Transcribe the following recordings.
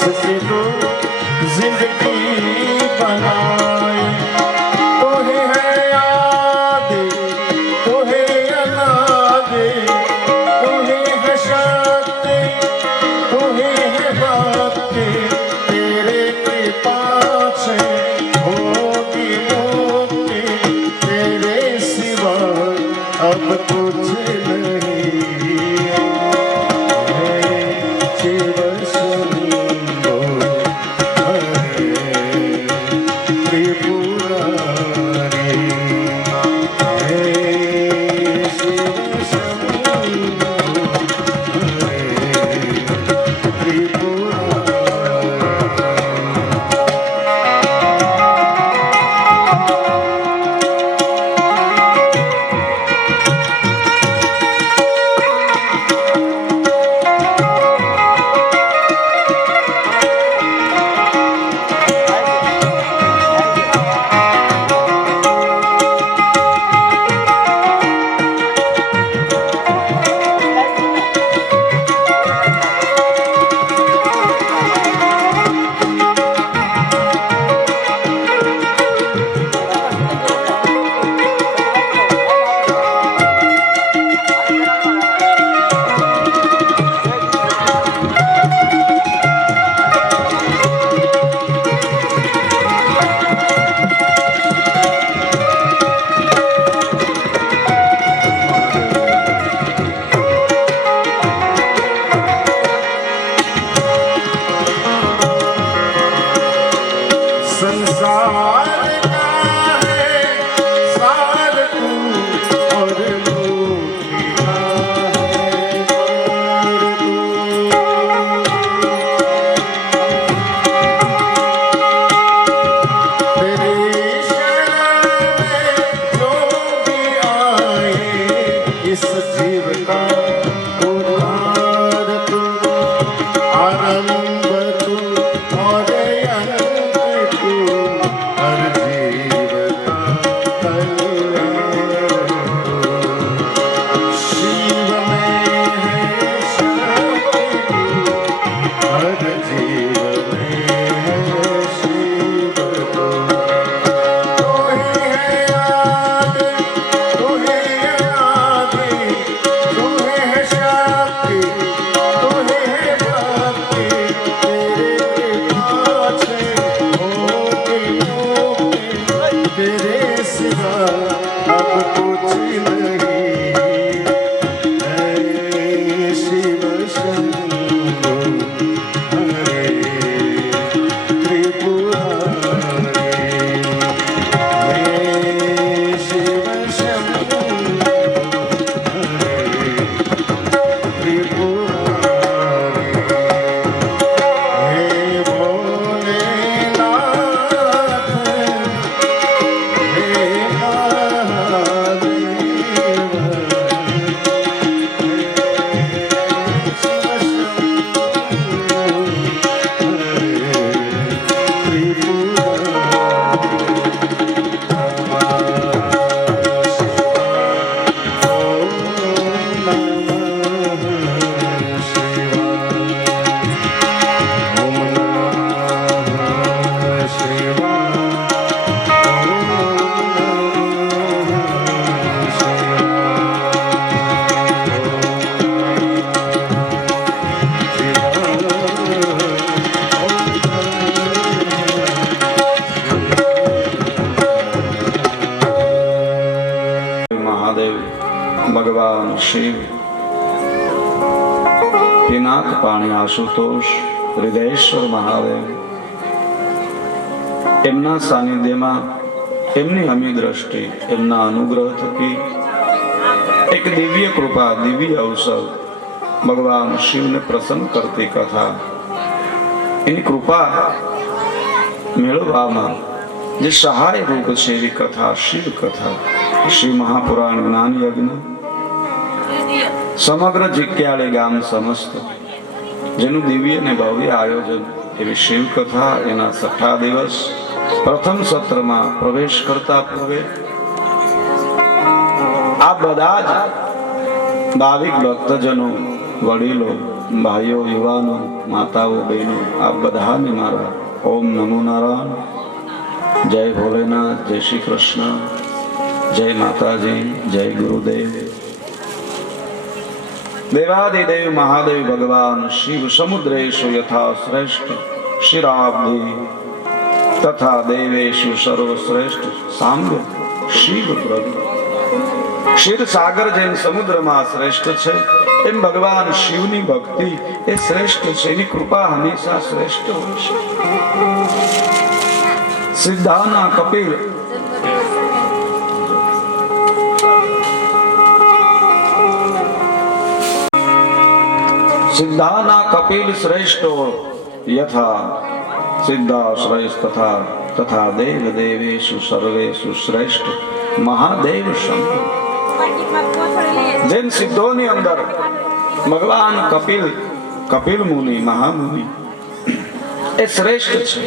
किसकी तो जिंदगी बनाए। तुम्हें है याद, तुम्हें अनाद, तुम्हें है शक्ति, तुम्हें है भक्ति, तेरे कृपा से होगी मुक्ति, तेरे सिवा अब कुछ नहीं है। शिव शंभो हरे त्रिपुरारी, हे शिव शंभो हरे त्रिपुरारी। संसार का है सार तू और मुक्ति का है सार तू। तेरी शरण में जो भी आए इस जीव का उद्धार तू, आरंभ तू और अंत तू, हर जीव का कल्याण तू। शिव में है शक्ति तू, हर जीव में है शिव तू। तुम्हें है याद, तुम्हें अनाद, तुम्हें है शक्ति, तुम्हें है भक्ति, तेरे कृपा से होगी मुक्ति, तेरे सिवा अब कुछ नहीं है। शिव शंभो हरे त्रिपुरारी, हे शिव शंभो हरे त्रिपुरारी, हे भोलेनाथ, हे महादेव, शिव शंभो हरे महादेव भगवान शिव पिनाक पाणी आशुतोष હૃદયેશ્વર મહાદેવ એમના સાનિધ્યમાં એમની અમી દ્રષ્ટિ એમના અનુગ્રહ થકી એક દિવ્ય કૃપા દિવ્ય અવસર ભગવાન શિવને પ્રસન્ન કરતી કથા એની કૃપા મેળવવામાં જે સહાય રૂપ છે એવી કથા શિવ કથા શ્રી મહાપુરાણ જ્ઞાન યજ્ઞ સમગ્ર જીક્યાળી ગામ સમસ્ત જેનું દિવ્ય અને ભવ્ય આયોજન એવી શિવ કથા એના 6ઠા દિવસ પ્રથમ સત્રમાં પ્રવેશ કરતા પૂર્વે આ બધા જ ભાવિક ભક્તજનો વડીલો ભાઈઓ, યુવાનો, માતાઓ, બહેનો, આપ બધાને મારા ઓમ નમો નારાયણ. જય ભોલેનાથ, જય શ્રી કૃષ્ણ, જય માતાજી, જય ગુરુદેવ. દેવાદિદેવ મહાદેવ ભગવાન શિવ સમુદ્રેશુ યથા શ્રેષ્ઠ શિરાબ્ધિ તથા દેવેશુ સર્વશ્રેષ્ઠ સાંગ શિવ પ્રભુ. ક્ષીર સાગર જેમ સમુદ્રમાં શ્રેષ્ઠ છે એમ ભગવાન શિવની ભક્તિ એ શ્રેષ્ઠ છે. એની કૃપા હંમેશા શ્રેષ્ઠ હોય છે. સિદ્ધાના કપિલ સિદ્ધાના કપિલ શ્રેષ્ઠો યથા સિદ્ધા શ્રેષ્ઠ તથા તથા દેવ દેવેશુ સર્વેશુ શ્રેષ્ઠ મહાદેવ શંભુ. જેમ સિદ્ધોની અંદર ભગવાન કપિલ મુનિ મહામુનિ એ શ્રેષ્ઠ છે,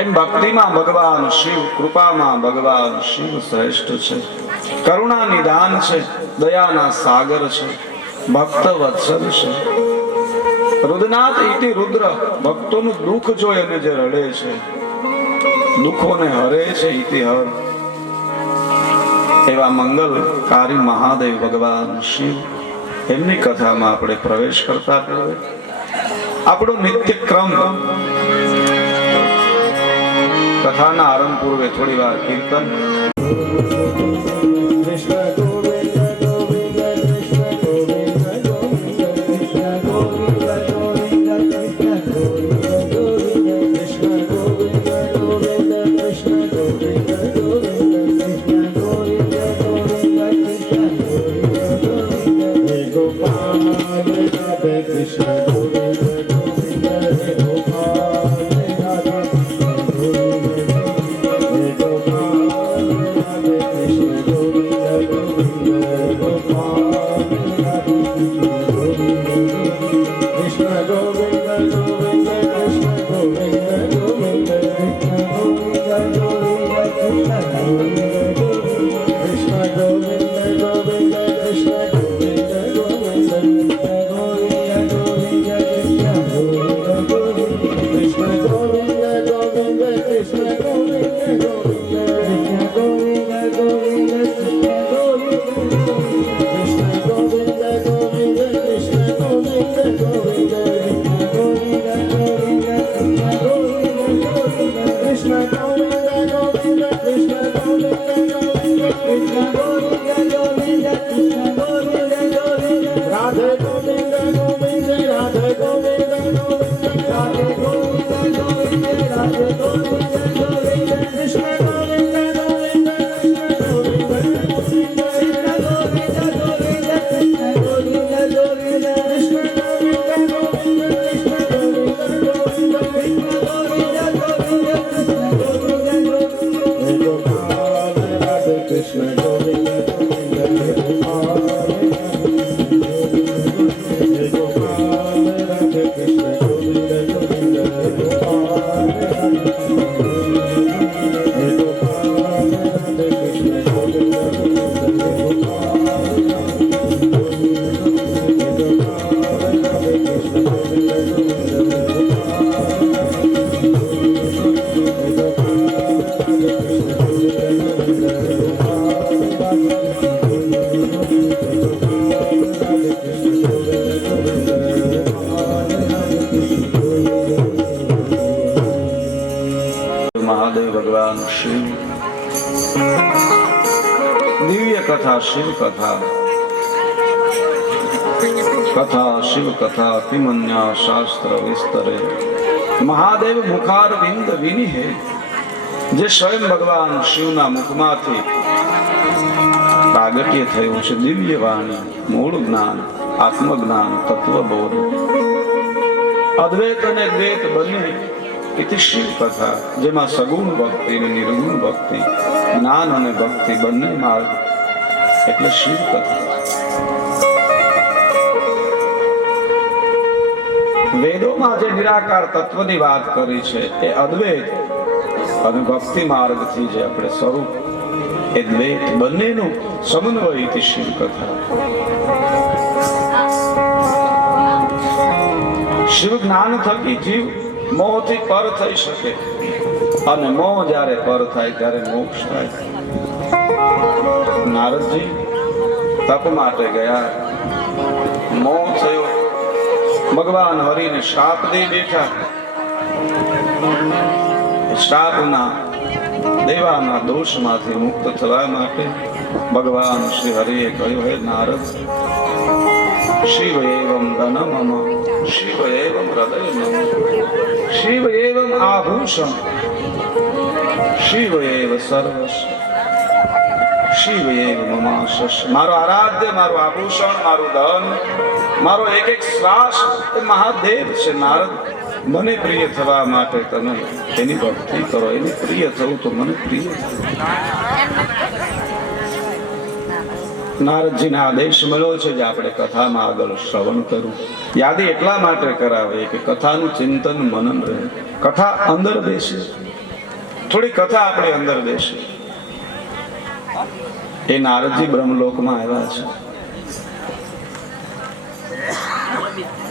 એમ ભક્તિમાં ભગવાન શિવ, કૃપામાં ભગવાન શિવ શ્રેષ્ઠ છે. કરુણા નિદાન છે, દયાના સાગર છે, ભક્ત વત્સલ છે. રુદ્રનાથ ઇતિ રુદ્ર, ભક્તોનું દુઃખ જોઈ અને જે રડે છે, દુઃખોને હરે છે ઇતિ હર. એવા મંગલકારી મહાદેવ ભગવાન શિવ, એમની કથામાં આપણે પ્રવેશ કરતા પહેલા આપણો નિત્ય ક્રમ કથાના આરંભ પૂર્વે થોડી વાર કીર્તન. મહાદેવ ભગવાન શિવ, દિવ્ય કથા શિવ કથા, કથા શિવ કથા તિમન્યા શાસ્ત્ર વિસ્તરે. મહાદેવ મુખારવિંદ વિનિહે, જે સ્વયં ભગવાન શિવના મુખમાંથી પ્રાગટ્ય થયું છે દિવ્ય વાણી, મૂળ જ્ઞાન, આત્મજ્ઞાન, તત્વબોધ, અદ્વૈત અને દ્વૈત બંને. ઇતિ શિવ કથા, જેમાં સગુણ ભક્તિ અને નિર્ગુણ ભક્તિ, જ્ઞાન અને ભક્તિ બંને માર્ગ એટલે શિવ કથા. વેદોમાં જે નિરાકાર તત્વની વાત કરી છે એ અદ્વૈત અને ભક્તિ માર્ગથી જે આપણે સ્વરૂપ એ દ્વૈત બંનેનું સમન્વય ઇતિ શિવ કથા. શિવ જ્ઞાન થકી જીવ મોહથી પર થઈ શકે અને મોહ જ્યારે પર થાય ત્યારે મોક્ષ થાય. નારદજી તપ માટે ગયા, મોહ થયો, ભગવાન હરિને શ્રાપ દઈ બેઠા. શ્રાપના દેવાના દોષમાંથી મુક્ત થવા માટે ભગવાન શ્રી હરિએ કહ્યું, હે નારદ, શિવ એવં ધનમ મમ, શિવ એવં હૃદય મમ, શિવ એવં આભૂષણ, શિવ એવ સર્વસ્વ, શિવ એવ મમાશસ. મારો આરાધ્ય, મારું આભૂષણ, મારું ધન, મારો એક એક શ્વાસ એ મહાદેવ છે. નારદ, મને પ્રિય થવા માટે તમે એની ભક્તિ કરો, એની પ્રિય થવું તો મને પ્રિય થવું. નારદજીને આદેશ મળ્યો છે જે આપણે કથામાં આગળ શ્રવણ કરવું. યાદી એટલા માટે કરાવે કે કથાનું ચિંતન મનન રહે, કથા અંદર બેસે, થોડી કથા આપણે અંદર બેસે. એ નારદજી બ્રહ્મલોકમાં આવ્યા છે.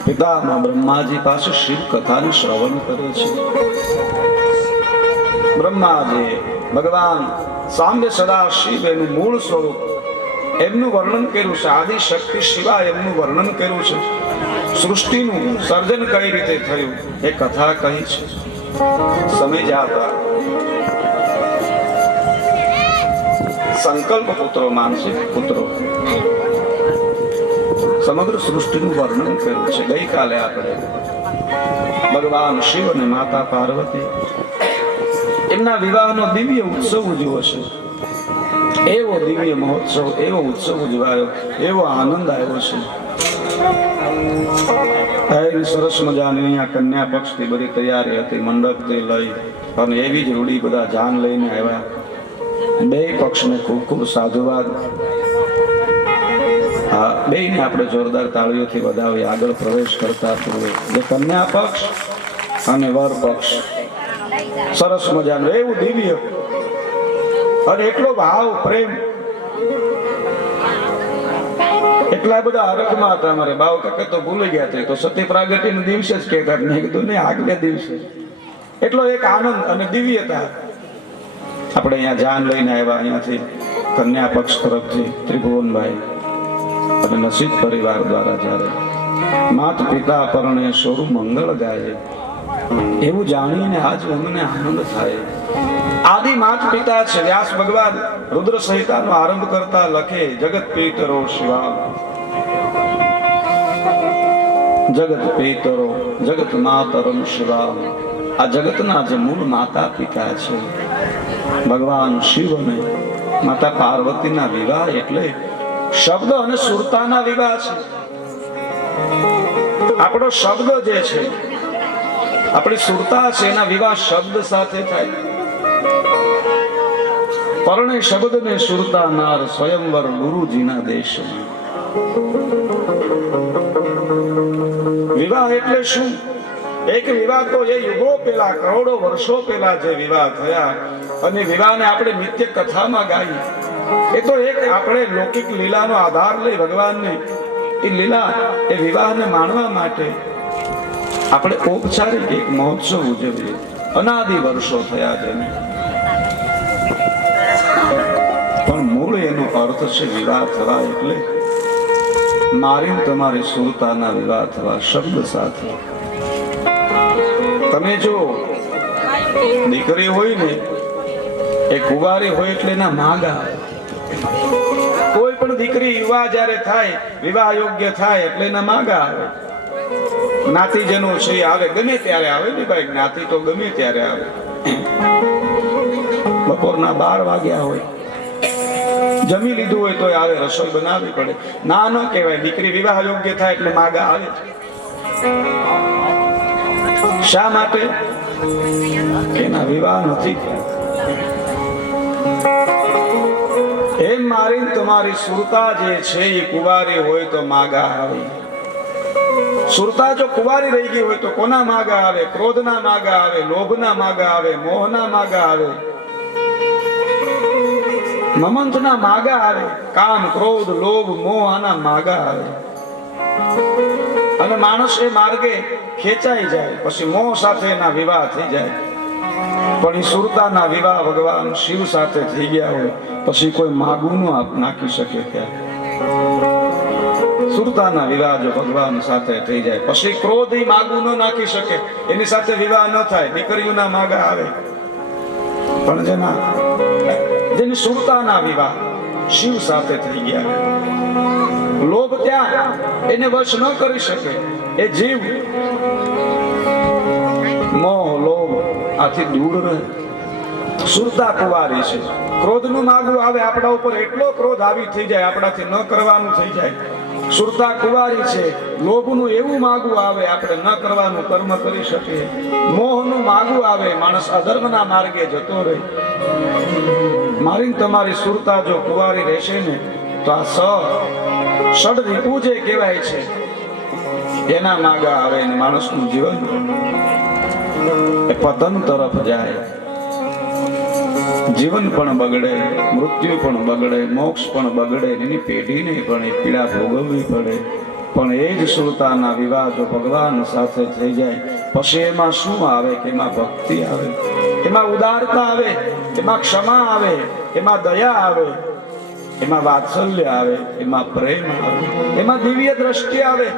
પિતામાં બ્રહ્માજી પાસે શિવ કથાનું શ્રવણ કરે છે. બ્રહ્માજી ભગવાન સામ્ય સદા શિવ એનું મૂળ સ્વરૂપ એમનું વર્ણન કર્યું છે. આદિ શક્તિ શિવા એમનું વર્ણન કર્યું છે. સૃષ્ટિનું સર્જન કઈ રીતે થયું એ કથા કહી છે. સમજ્યા સંકલ્પ પુત્રો, માનસિક પુત્રો, સમગ્ર સૃષ્ટિનું વર્ણન કર્યું છે. ગઈકાલે આપણે ભગવાન શિવ અને માતા પાર્વતી એમના વિવાહનો દિવ્ય ઉત્સવ ઉજવ્યો છે. એવો દિવ્ય મહોત્સવ, એવો ઉત્સવ ઉજવાયો, એવો આનંદ આવ્યો છે. સરસ મજાની અહીંયા કન્યા પક્ષથી બધી તૈયારી હતી, મંડપથી લઈ અને એવી જ રૂડી બધા જાન લઈને આવ્યા. બે પક્ષને ખૂબ ખૂબ સાધુવાદ. હા, બેયને આપણે જોરદાર તાળીઓથી વધાવી આગળ પ્રવેશ કરતા પૂર્વે જે કન્યા પક્ષ અને વર પક્ષ સરસ મજાનું એવું દિવ્ય અને એટલો ભાવ પ્રેમ, એટલા બધા હરખમાં હતા. અમારે બાવ કાકા તો ભૂલી ગયા હતા, તો સતી પ્રાગટ્યના દિવસે જ કહેતા. મેં કીધું ને આગલે દિવસે એટલો એક આનંદ અને દિવ્યતા. આપણે અહીંયા જાન લઈને આવ્યા, અહીંયાથી કન્યા પક્ષ તરફથી ત્રિભુવનભાઈ અને નસીબ પરિવાર દ્વારા જ્યારે માત પિતા પરણે સોરું મંગળ ગાય, એવું જાણીને આજ અમને આનંદ થાય. આદિ માત પિતા છે વ્યાસ ભગવાન રુદ્ર સંહિતાનો આરંભ કરતા લખે, જગત પિતરો શિવા, જગત પિતરો જગત માતરમ શિવા. આ જગતના જે મૂળ માતા પિતા છે ભગવાન શિવ અને માતા પાર્વતીના વિવાહ એટલે શબ્દ અને સુરતાના વિવાહ છે. આપણો શબ્દ જે છે, આપણી સુરતા છે, એના વિવાહ શબ્દ સાથે થાય. પરણે શબ્દ ને સુરતા નાર, સ્વયંવર ગુરુજીના દેશમાં. વિવાહ એટલે શું? એક વિવાહ તો એ યુગો પહેલા, કરોડો વર્ષો પહેલા જે વિવાહ થયા અને વિવાહને આપણે નિત્ય કથામાં ગાઈ, એ તો એક આપણે લૌકિક લીલાનો આધાર લઈ ભગવાનને એ લીલા એ વિવાહને માણવા માટે આપણે ઔપચારિક એક મહોત્સવ ઉજવીએ. અનાદિ વર્ષો થયા છે, પણ મૂળ એનો અર્થ છે વિવાહ થવા એટલે મારી તમારી સુરતાના વિવાહ થવા શબ્દ સાથે. તમે જો દીકરી હોય ને એ કુંવારી હોય એટલે એના માગા. કોઈ પણ દીકરી યુવા જ્યારે થાય, વિવાહ યોગ્ય થાય એટલે એના માગા આવે. જ્ઞાતિજનો છે આવે, ગમે ત્યારે આવે ને ભાઈ, જ્ઞાતિ તો ગમે ત્યારે આવે. બપોરના 12 વાગ્યા હોય, જમી લીધું હોય તો આવે, રસોઈ બનાવવી પડે. ના ન કહેવાય, દીકરી વિવાહ યોગ્ય થાય એટલે માગા આવે. શા માટે? એના વિવાહ નથી. એમ મારી તમારી સુરતા જે છે એ કુંવારી હોય તો માગા આવે. સુરતા જો કુંવારી રહી ગઈ હોય તો કોના માગા આવે? ક્રોધના માગા આવે, લોભના માગા આવે, મોહના માગા આવે, મમંથના માગા આવે. કામ, ક્રોધ, લોભ, મોહ આના માગા આવે. અને માણસ એ માર્ગે ખેંચાઈ જાય, પછી મોહ સાથે એના વિવાહ થઈ જાય. પણ એ સુરતાના વિવાહ ભગવાન શિવ સાથે થઈ ગયા હોય પછી કોઈ માગું ન નાખી શકે. ત્યાં સુરતાના વિવાહ જો ભગવાન સાથે થઈ જાય પછી ક્રોધ ઈ માગું ન નાખી શકે, એની સાથે વિવાહ ન થાય. દીકરીઓના માગા આવે, પણ જેની સુરતાના વિવાહ શિવ સાથે થઈ ગયા, લોભ ત્યાં એને વશ ન કરી શકે. એ જીવ મોહ લોભ આથી દૂર રહે. સુરતા કુંવારી છે. ક્રોધનું માગું આવે આપણા ઉપર, એટલો ક્રોધ આવી થઈ જાય આપણાથી ન કરવાનું થઈ જાય. સુરતા કુંવારી છે. લોભનું એવું માગું આવે આપણે ન કરવાનું કર્મ કરી શકીએ. મોહનું માગું આવે માણસ અધર્મના માર્ગે જતો રહે. મારી તમારી સુરતા જો કુંવારી રહેશે ને તો આ ષડ ઋતુ જે કહેવાય છે એના માગા આવે ને માણસનું જીવન એ પતન તરફ જાય. જીવન પણ બગડે, મૃત્યુ પણ બગડે, મોક્ષ પણ બગડે, એની પેઢીને પણ એ પીડા ભોગવવી પડે. પણ એ જ સુરતાના વિવાહ જો ભગવાન સાથે થઈ જાય પછી એમાં શું આવે કે એમાં ભક્તિ આવે, એમાં ઉદારતા આવે, એમાં ક્ષમા આવે, એમાં દયા આવે, એમાં વાત્સલ્ય આવે, એમાં પ્રેમ આવે, એમાં દિવ્ય દ્રષ્ટિ આવે.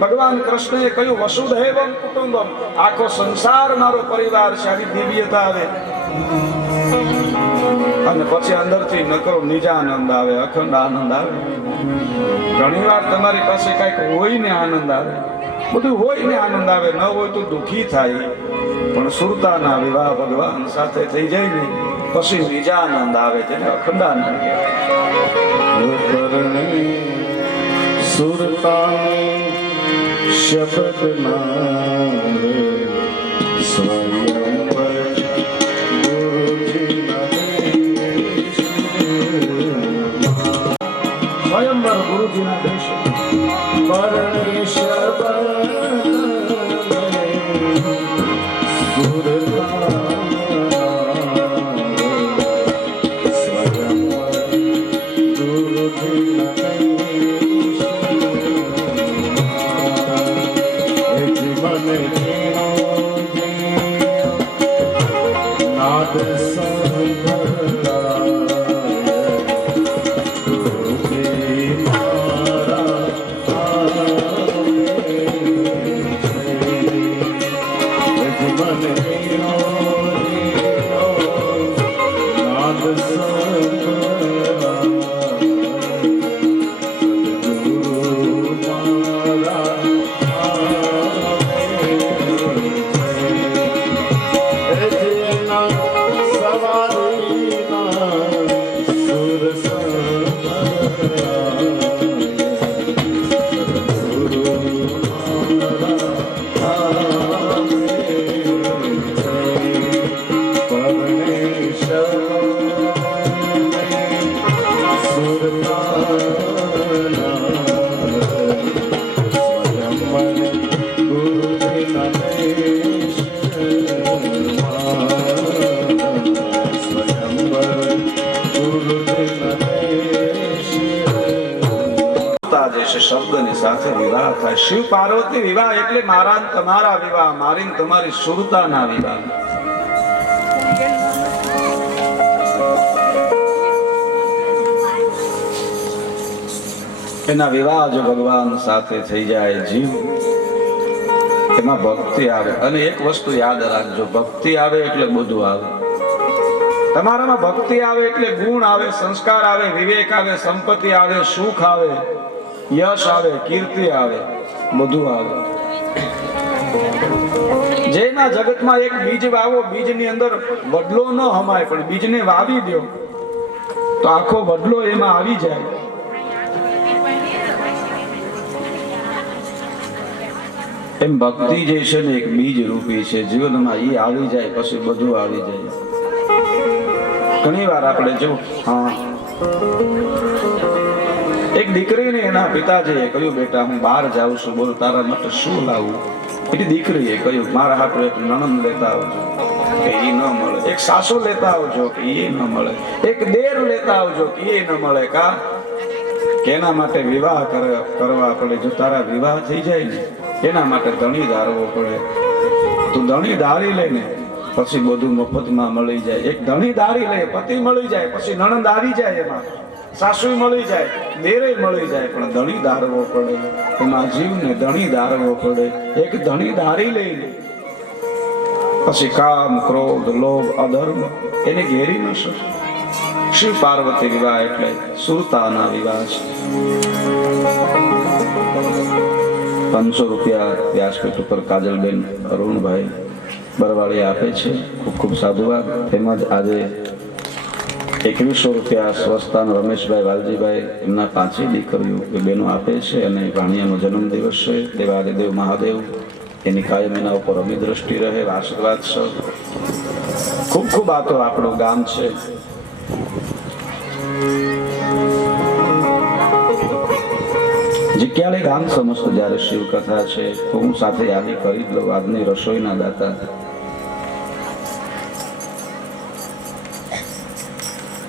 ભગવાન કૃષ્ણએ કહ્યું વસુધૈવમ કુટુંબમ, આખો સંસાર મારો પરિવાર છે. આવી દિવ્યતા આવે અને પછી અંદરથી નકરો નિજાનંદ આવે, અખંડ આનંદ આવે. ઘણી વાર તમારી પાસે કઈક હોય ને આનંદ આવે, બધું હોય ને આનંદ આવે, ન હોય તો દુઃખી થાય. પણ સુરતાના વિવાહ ભગવાન સાથે થઈ જાય ને પછી નિજાનંદ આવે, જેને અખંડાનંદ કહેવાય. સુરતાની શબ્દ સ્વયંવર ગુરુજીના દેશે શબ્દની સાથે વિવાહ થાય. શિવ પાર્વતી વિવાહ એટલે મારા તમારા વિવાહ, મારી તમારી સુરતાના વિવાહ. એના વિવાહ જો ભગવાન સાથે થઈ જાય જીવ, એમાં ભક્તિ આવે. અને એક વસ્તુ યાદ રાખજો, ભક્તિ આવે એટલે બધું આવે. તમારામાં ભક્તિ આવે એટલે ગુણ આવે, સંસ્કાર આવે, વિવેક આવે, સંપત્તિ આવે, સુખ આવે, યશ આવે, કીર્તિ આવે, બધું આવે. જેના જગતમાં એક બીજ વાવો, બીજની અંદર વડલો ન હમાય, પણ બીજને વાવી દો તો આખો વડલો એમાં આવી જાય. એમ ભક્તિ જે છે ને એક બીજ રૂપી છે જીવનમાં, એ આવી જાય પછી બધું આવી જાય. ઘણી વાર આપણે જો એક દીકરીને એના પિતાજીએ કહ્યું બેટા હું બહાર જાઉં છું, બોલ તારા માટે શું લાવું? એની દીકરીએ કહ્યું મારા હાથે એક નણંદ લેતા આવજો, કે એ ન મળે. એક સાસુ લેતા આવજો, કે એ ન મળે. એક દેર લેતા આવજો, કે એ ન મળે. કા કે એના માટે વિવાહ કરવા પડે. જો તારા વિવાહ થઈ જાય ને એના માટે ધણી ધારવો પડે. તું ધણી ધારી લઈને પછી બધું મફતમાં મળી જાય. એક ધણી ધારી લે, પતિ મળી જાય, પછી નણંદ આવી જાય, એમાં સાસુ મળી જાય, દેરે મળી જાય, પણ ધણી ધારવો પડે. એમાં જીવને ધણી ધારવો પડે. એક ધણી ધારી લઈને પછી કામ, ક્રોધ, લોભ, અધર્મ એને ઘેરી ન શકે. શિવ પાર્વતી વિવાહ એટલે સુરતાના વિવાહ છે. 500 રૂપિયા વ્યાસપીઠ ઉપર કાજલબેન અરુણભાઈ બરવાળી આપે છે. ખૂબ ખૂબ સાધુવાદ. તેમજ આજે 2100 રૂપિયા સ્વસ્થાન રમેશભાઈ વાલજીભાઈ એમના 5 દીકરીઓ બેનો આપે છે. અને ભાણિયાનો જન્મદિવસ છે. દેવાદેવ મહાદેવ એની કાયમ એના ઉપર અમી દ્રષ્ટિ રહે, આશીર્વાદ છે. ખૂબ ખૂબ આ તો આપણું ગામ છે. જીક્યાલે ગામ સમસ્ત જ્યારે શિવ કથા છે તો હું સાથે યાદી કરી જ લઉં. આજની રસોઈના દાતા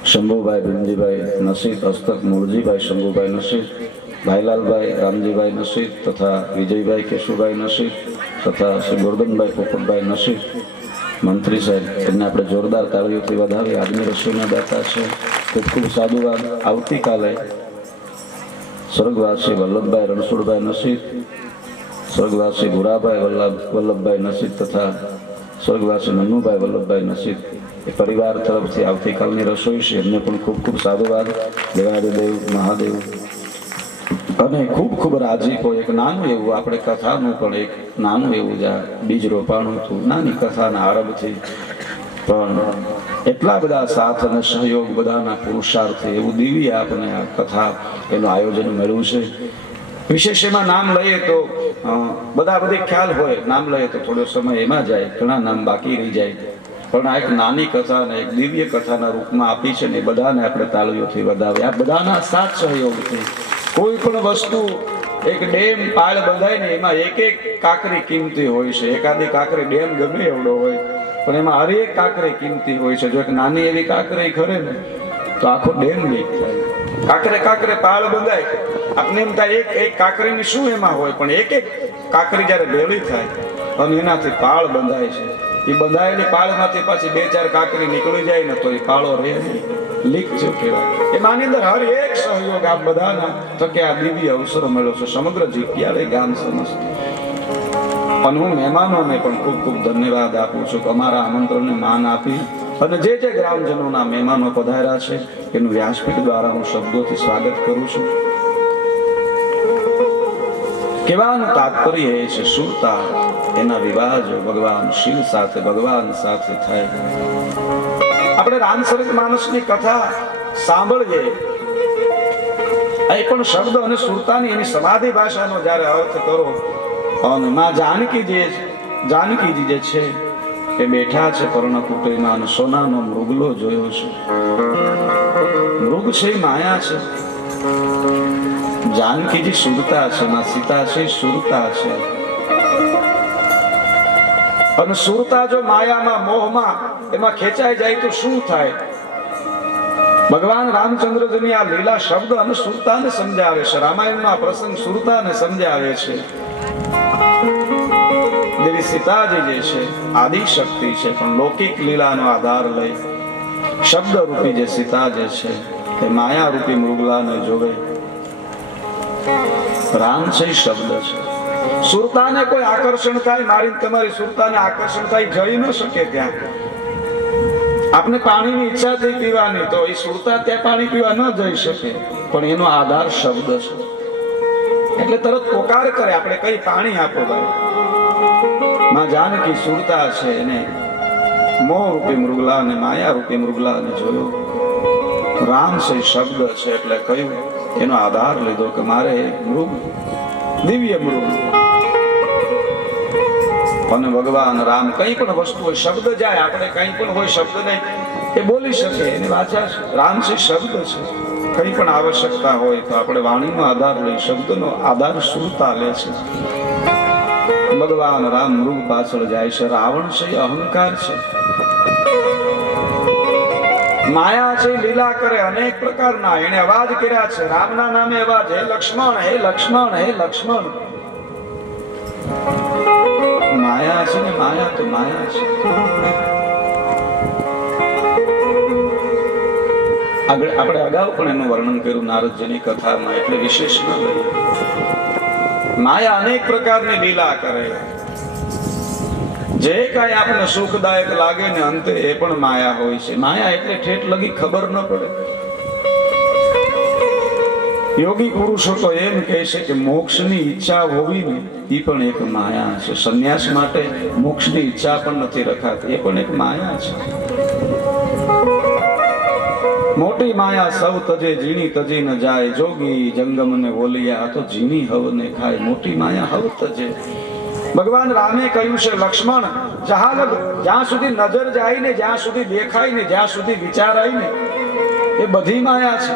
શંભુભાઈ ભીમજીભાઈ નસીદ, હસ્તક મૂળજીભાઈ શંભુભાઈ નસીદ, ભાઈલાલભાઈ રામજીભાઈ નસીદ તથા વિજયભાઈ કેશુભાઈ નસીદ તથા શ્રી ગોરધનભાઈ પોપટભાઈ નસીદ મંત્રી સાહેબ, એમને આપણે જોરદાર તાળીઓથી વધાવી. આજની રસોઈના દાતા છે. ખૂબ ખૂબ સાધુવાદ. આવતીકાલે સ્વર્ગવાસી વલ્લભભાઈ રણછોડભાઈ નસીદ, સ્વર્ગવાસી ભુરાભાઈ વલ્લભભાઈ નસીદ તથા સ્વર્ગવાસી નન્નુભાઈ વલ્લભભાઈ નસીદ એ પરિવાર તરફથી આવતીકાલની રસોઈ છે. એમને પણ ખૂબ ખૂબ સાધુવાદ. દેવાદેવ મહાદેવ. અને ખૂબ ખૂબ રાજીપો. એક નાનું એવું આપણે કથાનું પણ એક નાનું એવું જ બીજ રોપાણું હતું. નાની કથાના આરંભથી પણ એટલા બધા સાથ અને સહયોગ, બધાના પુરુષાર્થથી એવું દિવ્ય આપણે આ કથા એનું આયોજન મળ્યું છે. વિશેષ એમાં નામ લઈએ તો બધા બધી ખ્યાલ હોય, નામ લઈએ તો થોડો સમય એમાં જાય, ઘણા નામ બાકી રહી જાય. પણ આ એક નાની કથા અને એક દિવ્ય કથાના રૂપમાં આપી છે ને એ બધાને આપણે તાળીઓથી વધાવીએ. આ બધાના સાથ સહયોગથી કોઈ પણ વસ્તુ, એક ડેમ પાળ બંધાય ને એમાં એક એક કાંકરી કિંમતી હોય છે. એકાદી કાંકરી ડેમ ગમે એવડો હોય પણ એમાં હરેક કાંકરી કિંમતી હોય છે. જો એક નાની એવી કાંકરી ખરે ને તો આખો ડેમ લીક થાય. કાંકરે કાંકરે પાળ બંધાય, આપણે એમ થાય એક એક કાંકરીની શું એમાં હોય, પણ એક એક કાંકરી જ્યારે ભેળી થાય અને એનાથી પાળ બંધાય છે. એ બંધાયેલી પાળમાંથી પાછી 2-4 કાંકરી નીકળી જાય ને તો એ પાળો રહે નહીં, લીક જો કહેવાય. એમાંની અંદર હર એક સહયોગ આ બધાના થકે આ દિવ્ય અવસર મળ્યો છે. સમગ્ર જીક્યાલે ગામ સમસ્ત. અને હું મહેમાનોને પણ ખૂબ ખૂબ ધન્યવાદ આપું છું કે અમારા આમંત્રણને માન આપી અને જે જે ગ્રામજનોના મહેમાનો પધાર્યા છે એનું વ્યાસપીઠ દ્વારા હું શબ્દોથી સ્વાગત કરું છું. કહેવાનું તાત્પર્ય એ છે, સુરતા એના વિવાહ જો ભગવાન શિવ સાથે, ભગવાન સાથે થાય. આપણે રામચરિત માનસની કથા સાંભળીએ, એ પણ શબ્દ અને સુરતાની એની સમાધિ ભાષાનો જ્યારે અર્થ કરો અને માં જાનકીજી જે છે એ બેઠા છે પર્ણકુટીમાં અને સોનાનો મૃગલો જોયો છે. મૃગ છે માયા છે, જાનકીજી સુરતા છે, માં સીતા છે સુરતા છે. અને સુરતા જો માયામાં, મોહમાં એમાં ખેંચાઈ જાય તો શું થાય? ભગવાન રામચંદ્રજીની આ લીલા શબ્દ અને સુરતાને સમજાવે છે. રામાયણમાં પ્રસંગ સુરતાને સમજાવે છે. દેવી સીતાજી જે છે આદિ શક્તિ છે, પણ લૌકિક લીલાનો આધાર લઈ શબ્દ રૂપી જે સીતા જે છે તે માયા રૂપી મૃગલાને જોવે. રામ છે શબ્દ છે. સુરતાને કોઈ આકર્ષણ થાય, મારી તમારી સુરતાને આકર્ષણ થાય, જઈ ન શકે ત્યાં. આપને પાણીની ઈચ્છા થઈ પીવાની તો એ સુરતા ત્યાં પાણી પીવા ન જઈ શકે, પણ એનો આધાર શબ્દ છે. એટલે તરત પોકાર કરે, આપણે કઈ પાણી આપો ભાઈ. માં જાનકી સુરતા છે, એને મોહ રૂપી મૃગલા અને માયા રૂપી મૃગલા ને જોયો. રામ છે શબ્દ છે એટલે કહ્યું, એનો આધાર લીધો કે મારે મૃગ, દિવ્ય મૃગ. અને ભગવાન રામ કઈ પણ વસ્તુ હોય, શબ્દ જાય, આપણે કઈ પણ હોય શબ્દ નહીં એ બોલી શકે, એની વાચા છે. રામ છે શબ્દ છે. કઈ પણ આવશ્યકતા હોય તો આપણે વાણીનો આધાર લઈ, શબ્દનો આધાર સુરતા લે છે. ભગવાન રામ મૃગ પાછળ જાય છે. રાવણ છે અહંકાર છે, માયા છે, લીલા કરે અનેક પ્રકારના. એને અવાજ કર્યા છે રામના નામે અવાજ, હે લક્ષ્મણ, હે લક્ષ્મણ, હે લક્ષ્મણ. માયા છે ને, માયા તો માયા છે. આપણે અગાઉ પણ એનું વર્ણન કર્યું નારદજીની કથામાં, એટલે વિશેષ ન લઈએ. માયા અનેક પ્રકારની લીલા કરે. જે કાંઈ આપણને સુખદાયક લાગે ને અંતે એ પણ માયા હોય છે. માયા એટલે ઠેઠ લગી ખબર ન પડે. યોગી પુરુષો તો એમ કહે છે કે મોક્ષની ઈચ્છા હોવી ને એ પણ એક માયા છે. સંન્યાસ માટે મોક્ષની ઈચ્છા પણ નથી રખાતી, એ પણ એક માયા છે. મોટી માયા સૌ તજે ઝીણી તજી ન જાય, જોગી જંગમ ને બોલિયા તો ઝીણી હવ ને ખાય. મોટી માયા હવ તજે. ભગવાન રામે કહ્યું છે લક્ષ્મણ, જ્યાં સુધી નજર જાય ને, જ્યાં સુધી દેખાય ને, જ્યાં સુધી વિચારાય ને, એ બધી માયા છે.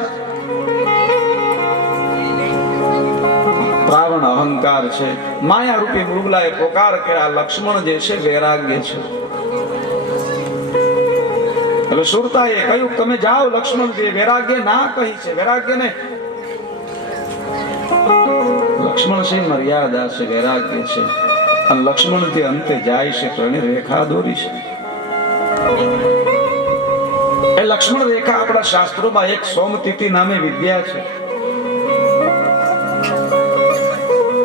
રાવણ અહંકાર છે. માયા રૂપી મૃગલાએ પોકાર કર્યા. લક્ષ્મણ જે છે વૈરાગ્ય છે. એટલે સુરતાએ કહ્યું તમે જાઓ લક્ષ્મણ, વૈરાગ્ય ના કહી છે. વૈરાગ્યને લક્ષ્મણ છે મર્યાદા છે, વૈરાગ્ય છે. અને લક્ષ્મણ થી અંતે જાય છે તો એને રેખા દોરી છે. એ લક્ષ્મણ રેખા આપણા શાસ્ત્રોમાં એક સોમતિથિ નામે વિદ્યા છે.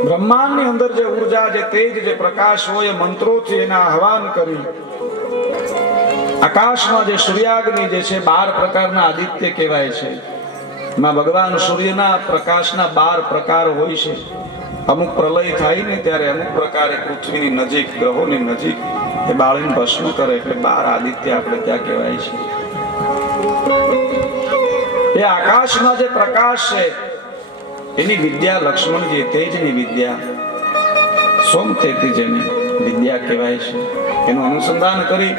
બ્રહ્માંડની અંદર જે ઉર્જા, જે તેજ, જે પ્રકાશ હોય, મંત્રોથી એના આહવાન કરી આકાશમાં જે સૂર્યાગ્નિ જે છે 12 પ્રકારના આદિત્ય કહેવાય છે. એમાં ભગવાન સૂર્યના પ્રકાશના 12 પ્રકાર હોય છે. અમુક પ્રલય થાય ને ત્યારે અમુક પ્રકારે પૃથ્વીની નજીક, ગ્રહોની નજીક એ બાળીને ભસ્મ કરે, એટલે 12 આદિત્ય આપણે ત્યાં કહેવાય છે. એ આકાશમાં જે પ્રકાશ છે એની વિદ્યા લક્ષ્મણજી, તેજની વિદ્યા, સોમતેજની જેની વિદ્યા કહેવાય છે. એનું અનુસંધાન કરી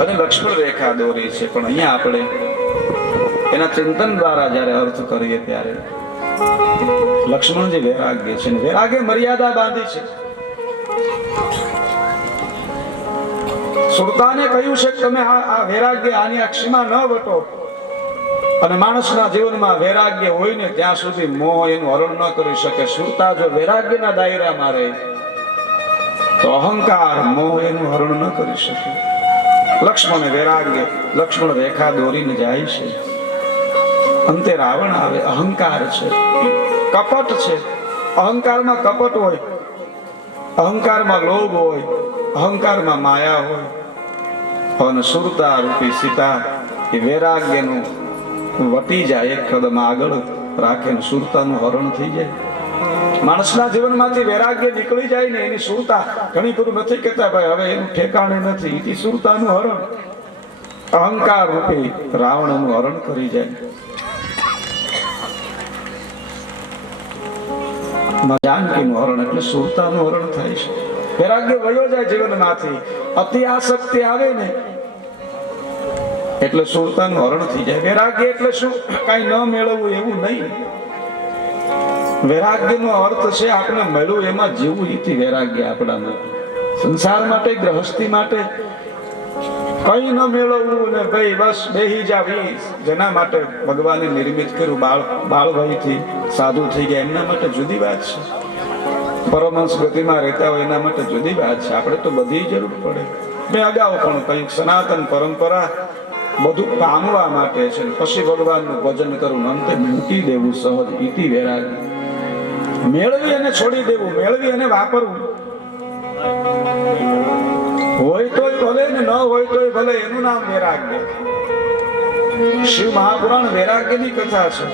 અને લક્ષ્મણ રેખા દોરી છે. પણ અહીંયા આપણે એના ચિંતન દ્વારા જયારે અર્થ કરીએ ત્યારે લક્ષ્મણજી વૈરાગ્ય છે. વૈરાગ્ય મર્યાદા બાંધી છે. સુરતાને કહ્યું છે કે તમે આ વૈરાગ્ય, આની અક્ષીમાં ન વટો. અને માણસના જીવનમાં વૈરાગ્ય હોય ને ત્યાં સુધી મોહ એનું હરણ ન કરી શકે. સુરતા જો વૈરાગ્યના દાયરામાં રહે તો અહંકાર, મોહ એનું હરણ ન કરી શકે. લક્ષ્મણ વૈરાગ્ય, લક્ષ્મણ રેખા દોરીને જાય છે. અંતે રાવણ આવે. અહંકાર છે, કપટ છે. અહંકારમાં કપટ હોય, અહંકારમાં લોભ હોય, અહંકારમાં માયા હોય. અને સુરતા રૂપી સીતા એ વૈરાગ્યનું વટી જાય, એક કદમ આગળ રાખે ને સુરતાનું હરણ થઈ જાય. માણસના જીવનમાંથી વૈરાગ્ય નીકળી જાય ને એની સુરતા ઘણી બધું નથી કહેતા ભાઈ હવે એનું ઠેકાણે નથી. એથી સુરતાનું હરણ, અહંકાર રૂપી રાવણનું હરણ કરી જાય. જાનકીનું હરણ એટલે સુરતાનું હરણ થાય છે. વૈરાગ્ય વયો જાય જીવનમાંથી. અતિ આસક્તિ આવે ને એટલે સુરતાનું હરણ થઈ જાય. વૈરાગ્ય એટલે શું? કઈ ન મેળવવું એવું નહીં. વૈરાગ્યનો અર્થ છે આપણે મળ્યું એમાં જીવવું. એથી વૈરાગ્ય આપણામાં. સંસાર માટે, ગ્રહસ્થી માટે કઈ ન મેળવવું ને ભાઈ બસ બેહી જાવી, જેના માટે ભગવાને નિર્મિત કર્યું, બાળવયથી સાધુ થઈ ગયા એમના માટે જુદી વાત છે. પરમહંસ ગતિમાં રહેતા હોય એના માટે જુદી વાત છે. આપણે તો બધી જરૂર પડે. મેં અગાઉ પણ કહ્યું સનાતન પરંપરા બધું પામવા માટે છે. પછી ભગવાનનું ભજન કરવું, અંતે મૂકી દેવું સહજ. ઇતિ વૈરાગ્ય. મેળવી અને છોડી દેવું, મેળવી અને વાપરવું. હોય તોય ભલે ને ન હોય તોય ભલે, એનું નામ વૈરાગ્ય. શિવ મહાપુરાણ વૈરાગ્યની કથા છે.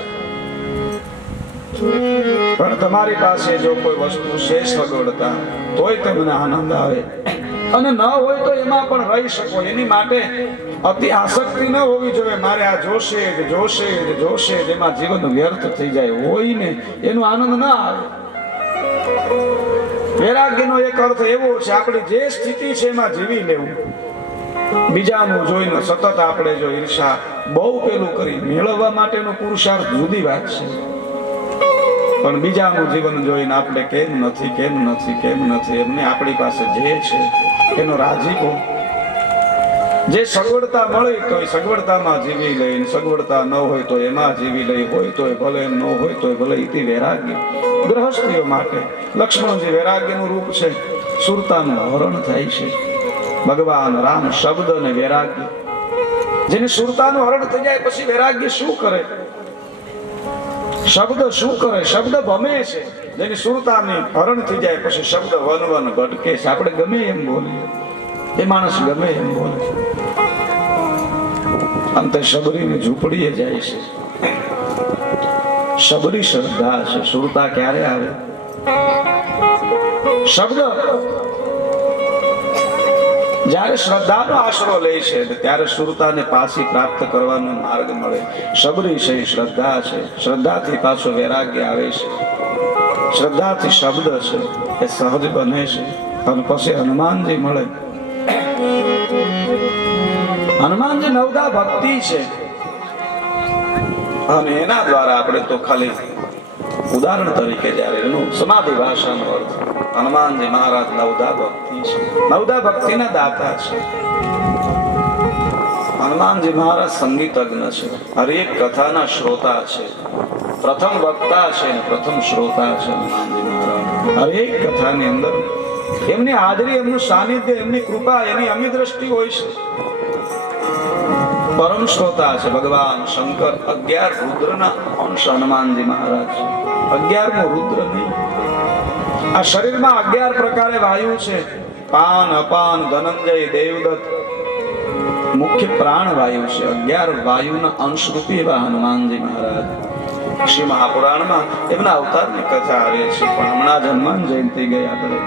પણ તમારી પાસે જો કોઈ વસ્તુ શેષ વગોડતા તોય તમને આનંદ આવે અને ન હોય તો એમાં પણ રહી શકો. એની માટે અતિ આસક્તિ ન હોવી જોઈએ. મારે આ જોશે જ જોશે જ જોશે જ, એમાં જીવન વ્યર્થ થઈ જાય. હોય ને એનો આનંદ ના આવે. વૈરાગ્યનો એક અર્થ એવો છે આપણે જે સ્થિતિ છે એમાં જીવી લેવું. બીજાનું જોઈને સતત આપણે જો ઈર્ષા બહુ પેલું કરી મેળવવા માટેનો પુરુષાર્થ જુદી વાત છે. પણ બીજાનું જીવન જોઈને આપણે કેમ નથી, કેમ નથી, કેમ નથી, એમને આપણી પાસે જે છે એનો રાજીપો. જે સગવડતા મળી તો એ સગવડતામાં જીવી લે, સગવડતા ન હોય તો એમાં જીવી લે, હોય તો ભલે, ન હોય તો ભલે. ઇતિ વૈરાગ્ય ગૃહસ્થીઓ માટે લક્ષ્મણજી વૈરાગ્યનું રૂપ છે. સુરતાનું હરણ થાય છે. ભગવાન રામ શબ્દ અને વૈરાગ્ય. જેને સુરતાનું હરણ થઈ જાય પછી વૈરાગ્ય શું કરે? શબ્દ શું કરે? શબ્દ ભમે છે. જેની સુરતાની હરણ થઈ જાય પછી શબ્દ વન વન ભટકે છે. આપણે ગમે એમ બોલીએ, એ માણસ ગમે એમ બોલે. અંતે શબરીની ઝૂંપડીએ જાય છે. શબરી શ્રદ્ધા છે. સુરતા ક્યારે આવે? શબ્દ જ્યારે શ્રદ્ધાનો આશરો લે છે ત્યારે સુરતાને પાછી પ્રાપ્ત કરવાનો માર્ગ મળે. શબરી છે, શ્રદ્ધા છે. શ્રદ્ધાથી પાછો વૈરાગ્ય આવે છે. શ્રદ્ધાથી શબ્દ છે એ સહજ બને છે. અને પછી હનુમાનજી મળે. હનુમાનજી નવદા ભક્તિ છે અને એના દ્વારા આપણે તો ખાલી ઉદાહરણ તરીકે જ્યારે એનું સમાધિ ભાષાનો અર્થ, હનુમાનજી મહારાજ નવદા ભક્તિ છે. નવદા ભક્તિના દાતા છે. હનુમાનજી મહારાજ સંગીતજ્ઞ છે. હરેક કથાના શ્રોતા છે. પ્રથમ વક્તા છે અને પ્રથમ શ્રોતા છે હનુમાનજી મહારાજ. હરેક કથાની અંદર એમની હાજરી, એમનું સાનિધ્ય, એમની કૃપા, એની અમી દ્રષ્ટિ હોય છે. પરમ શ્રોતા છે ભગવાન શંકર. 11 રુદ્રના અંશ હનુમાનજી મહારાજ છે. 11મો રુદ્ર નહીં. આ શરીરમાં 11 પ્રકારે વાયુ છે. પાન, અપાન, ધનંજય, દેવદત્ત મુખ્ય પ્રાણ વાયુ છે. 11 વાયુના અંશ રૂપી એવા હનુમાનજી મહારાજ. શ્રી મહાપુરાણમાં એમના અવતારની કથા આવે છે. પણ હમણાં જ હનુમાન જયંતિ ગઈ આપણે.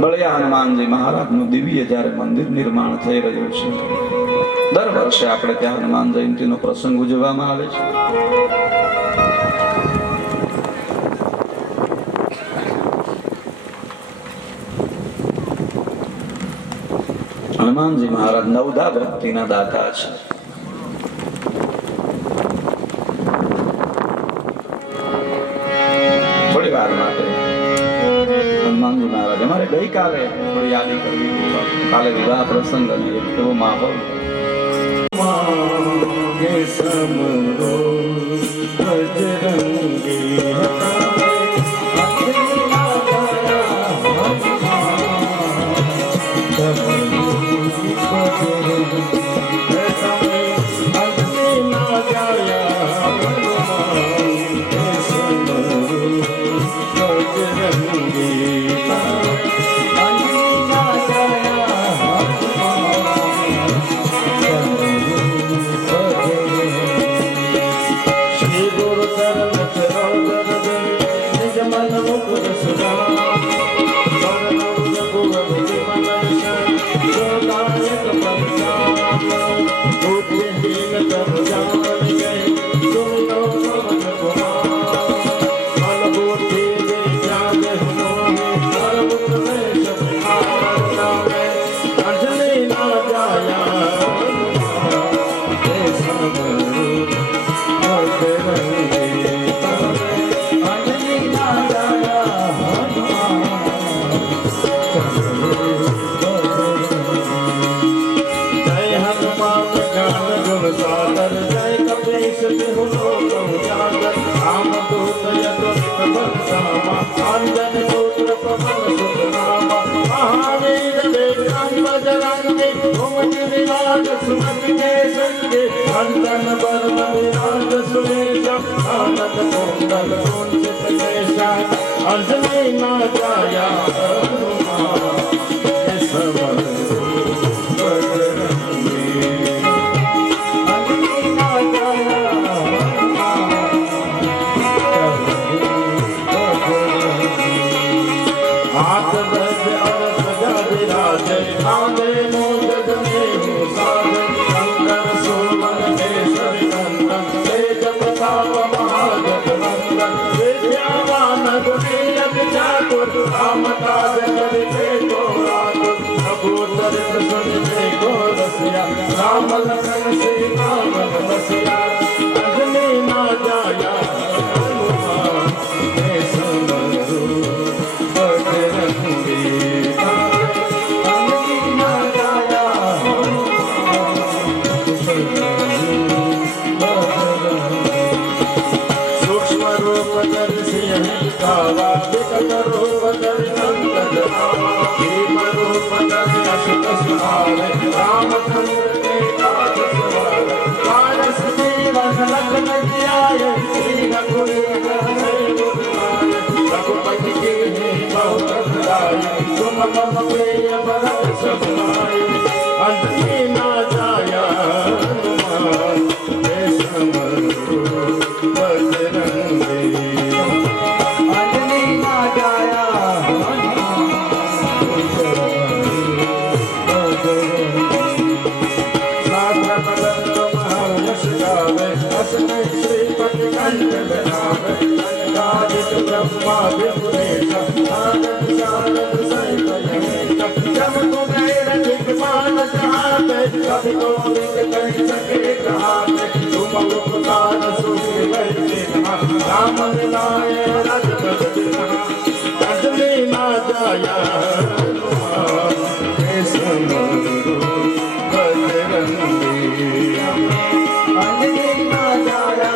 બળિયા હનુમાનજી મહારાજનું દિવ્ય જ્યારે મંદિર નિર્માણ થઈ રહ્યું છે, દર વર્ષે આપણે ત્યાં હનુમાન જયંતિનો પ્રસંગ ઉજવવામાં આવે છે. હનુમાનજી મહારાજ નવદા ભક્તિના દાતા છે. થોડી વાર માટે હનુમાનજી મહારાજ, અમારે ગઈકાલે થોડી યાદી કરવી, કાલે વિવાહ પ્રસંગ અને એવો માહોલ. ठाकुर रूप धरि नंद भीम रूप धरि अशुत सुहारे रामचंद्र के काज सवारे मानस जीवन लखन जियाए श्री रघुवीर रघुपति के बहुत बड़ाई तुम मम प्रिय भरत सब भाई अंत में ना जाया हनुमान जय समरू बजरंगी अंत में ना जाया श्रीपति कंठ बनावे ब्रह्मा विपुलेश आनंद शारद सहित यमेश जब कुबेर दिग्मान चाहते कभी गोविंद कहीं सके कहाते तुम उपकार सुनि वैसे राम मिलाए रघुपत बिना अंजलि ना जाया हनुमान जय समरू बजरंगी अंजलि ना जाया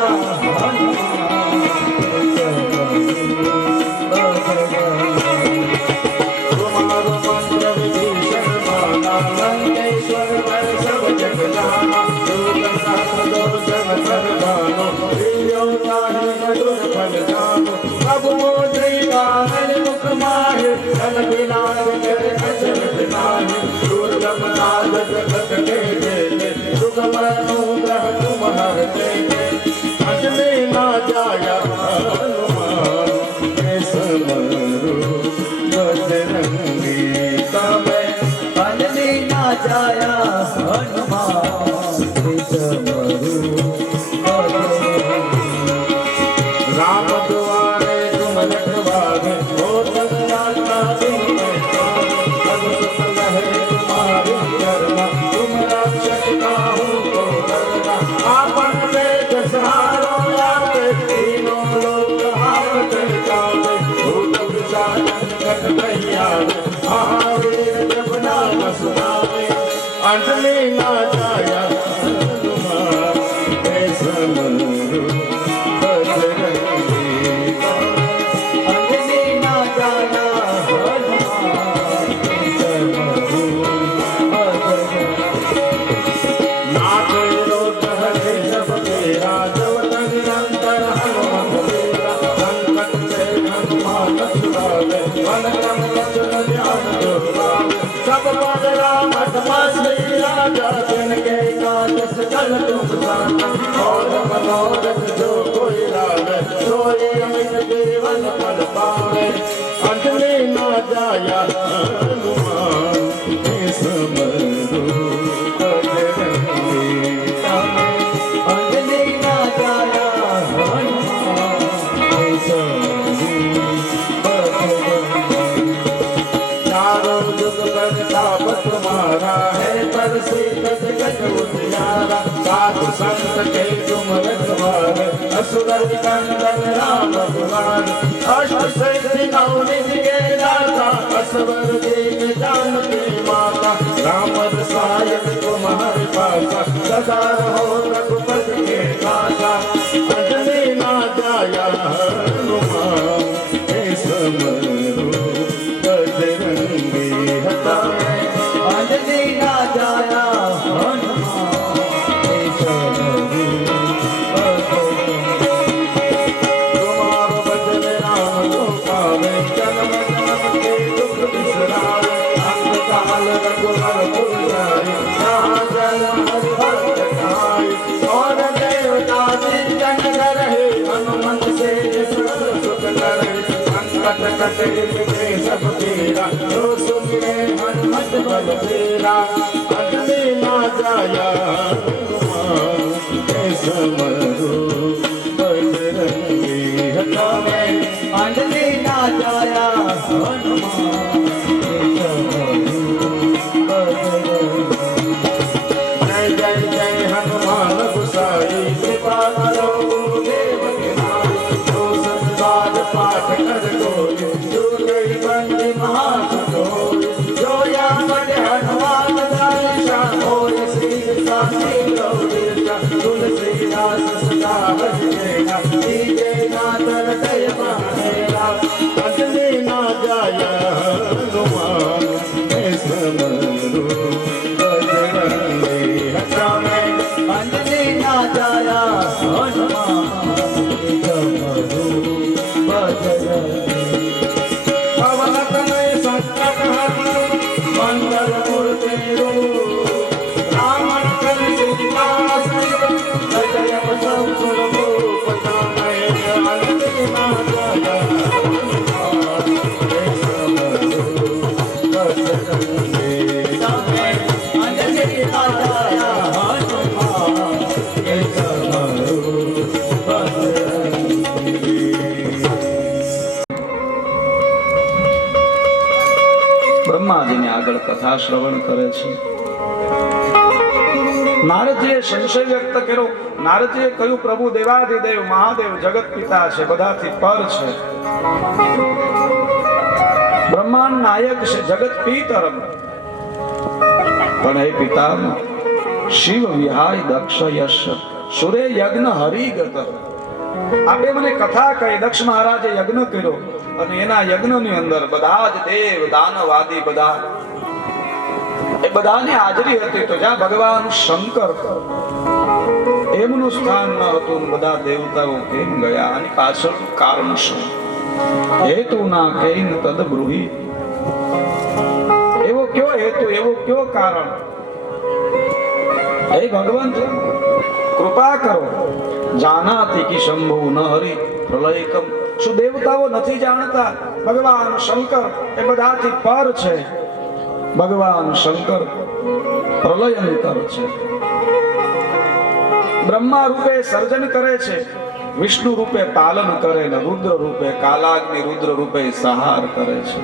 अंजलि ना जाया हनुमान जय समरू बजरंगी अंजलि ना जाया हनुमान जय समरू राम द्वारे तुम रखवारे हो जगन्नाथ तुम्हारे करना तुम रक्षक काहू को डरना आपन वेद सहारो लावे तीनों लोक आपते कावे भूत पिशाच निकट नहीं आवे महावीर जब नाम सुनावे अंजलि ना जाया हनुमान जय समरू बजरंगी अंजलि ना जाया हनुमान जय समरू नाथ रोग हरे सब तेरा जब तक निरंतर हनुमत तेरा संकट से हनुमान छुड़ावे मन क्रम वचन ध्यान जो पावे सब पद राम श्री राजा जिनके काज सकल तुम जाना और मनोरथ जो कोई लावे सोई अमित जीवन पद पावे अंजलि ना जाया हनुमान जय समरू बजरंगी अंजलि ना जाया हनुमान जय समरू बजरंगी चारों जुग प्रताप तुम्हारा है पर श्रीपत गज उजियारा साधु संत के तुम रखवारे असुर निकंदन राम दुलारे अष्ट सिद्धि नौ निधि के दाता असवर दीन जानकी माता राम रसायन तुम्हारे पासा सदा रहो रघुपति के पासा अंजलि ना जाया हनुमान जय समरू बजरंगी अंजलि ना जाया हनुमान जय समरू तुम्हारो भजन राम को पावे जन्म जन्म के दुख बिसरावे अंत काल रघुवर पुर जाए जहाँ जन्म हरि भक्त कहाए और देवता चिंतन करे हनुमंत से सुख करे संकट कटे मिटे सब तेरा जो सुमिरे हनुमत बल तेरा अंजलि ना जाया हनुमान जय समरू बजरंगी अंजलि ना जाया हनुमान जय समरू बजरंगी जय जय जय हनुमान गुसाई कृपा करो देव के नाम जो संसार पाठ कर गोरे जो गई बंदी महासुर जो या बड़े हनुमान दानिशा होय श्री साची गौरीशा तुलसीदास सदा हरि देना दीजे नाथ हृदय महादेवा अंजलि जाया हनुमान मैं समरू बजरंगी हटावे अंजनी ना जाया हनुमान समरू बजरंगी पवन तनय संकट हरण मंगल मूर्ति रूप रावण कर सीता सहित जय सब सुर रूप जाने अंजनी ना जाया हनुमान मैं समरू बजरंगी अंजनी ना जाया हनुमान मैं समरू बजरंगी બ્રહ્માજીને આગળ કથા શ્રવણ કરે છે. નારદજીએ સંશય વ્યક્ત કર્યો. નારદજીએ કહ્યું, પ્રભુ દેવાધિદેવ મહાદેવ જગત પિતા છે, બધાથી પર છે, બ્રહ્માંડ નાયક છે, જગત પિતરમ. પણ હે પિતા, શિવ વિહાય દક્ષ યશ સુરે યજ્ઞ હરિગત. આપે મને કથા કહી, દક્ષ મહારાજે યજ્ઞ કર્યો અને એના યજ્ઞની અંદર બધા જ દેવ દાનવ આદિ બધા એ બધાની હાજરી હતી. તો જ્યાં ભગવાન શંકર એમનું સ્થાન ન હતું, બધા દેવતાઓ કેમ ગયા? આની પાછળનું કારણ શું? હેતુ ના કૈન તદ બ્રુહી. એવો કયો હેતુ, એવો કયો કારણ? હે ભગવંત, કૃપા કરો. જાનાતિ કી શંભુ ન હરિ પ્રલયકમ. શું દેવતાઓ નથી જાણતા ભગવાન શંકર એ બધાથી પર છે? ભગવાન શંકર પ્રલયંકર છે. બ્રહ્મા રૂપે સર્જન કરે છે, વિષ્ણુ રૂપે પાલન કરે ને રુદ્ર રૂપે કાલાગ્નિ રુદ્ર રૂપે સંહાર કરે છે.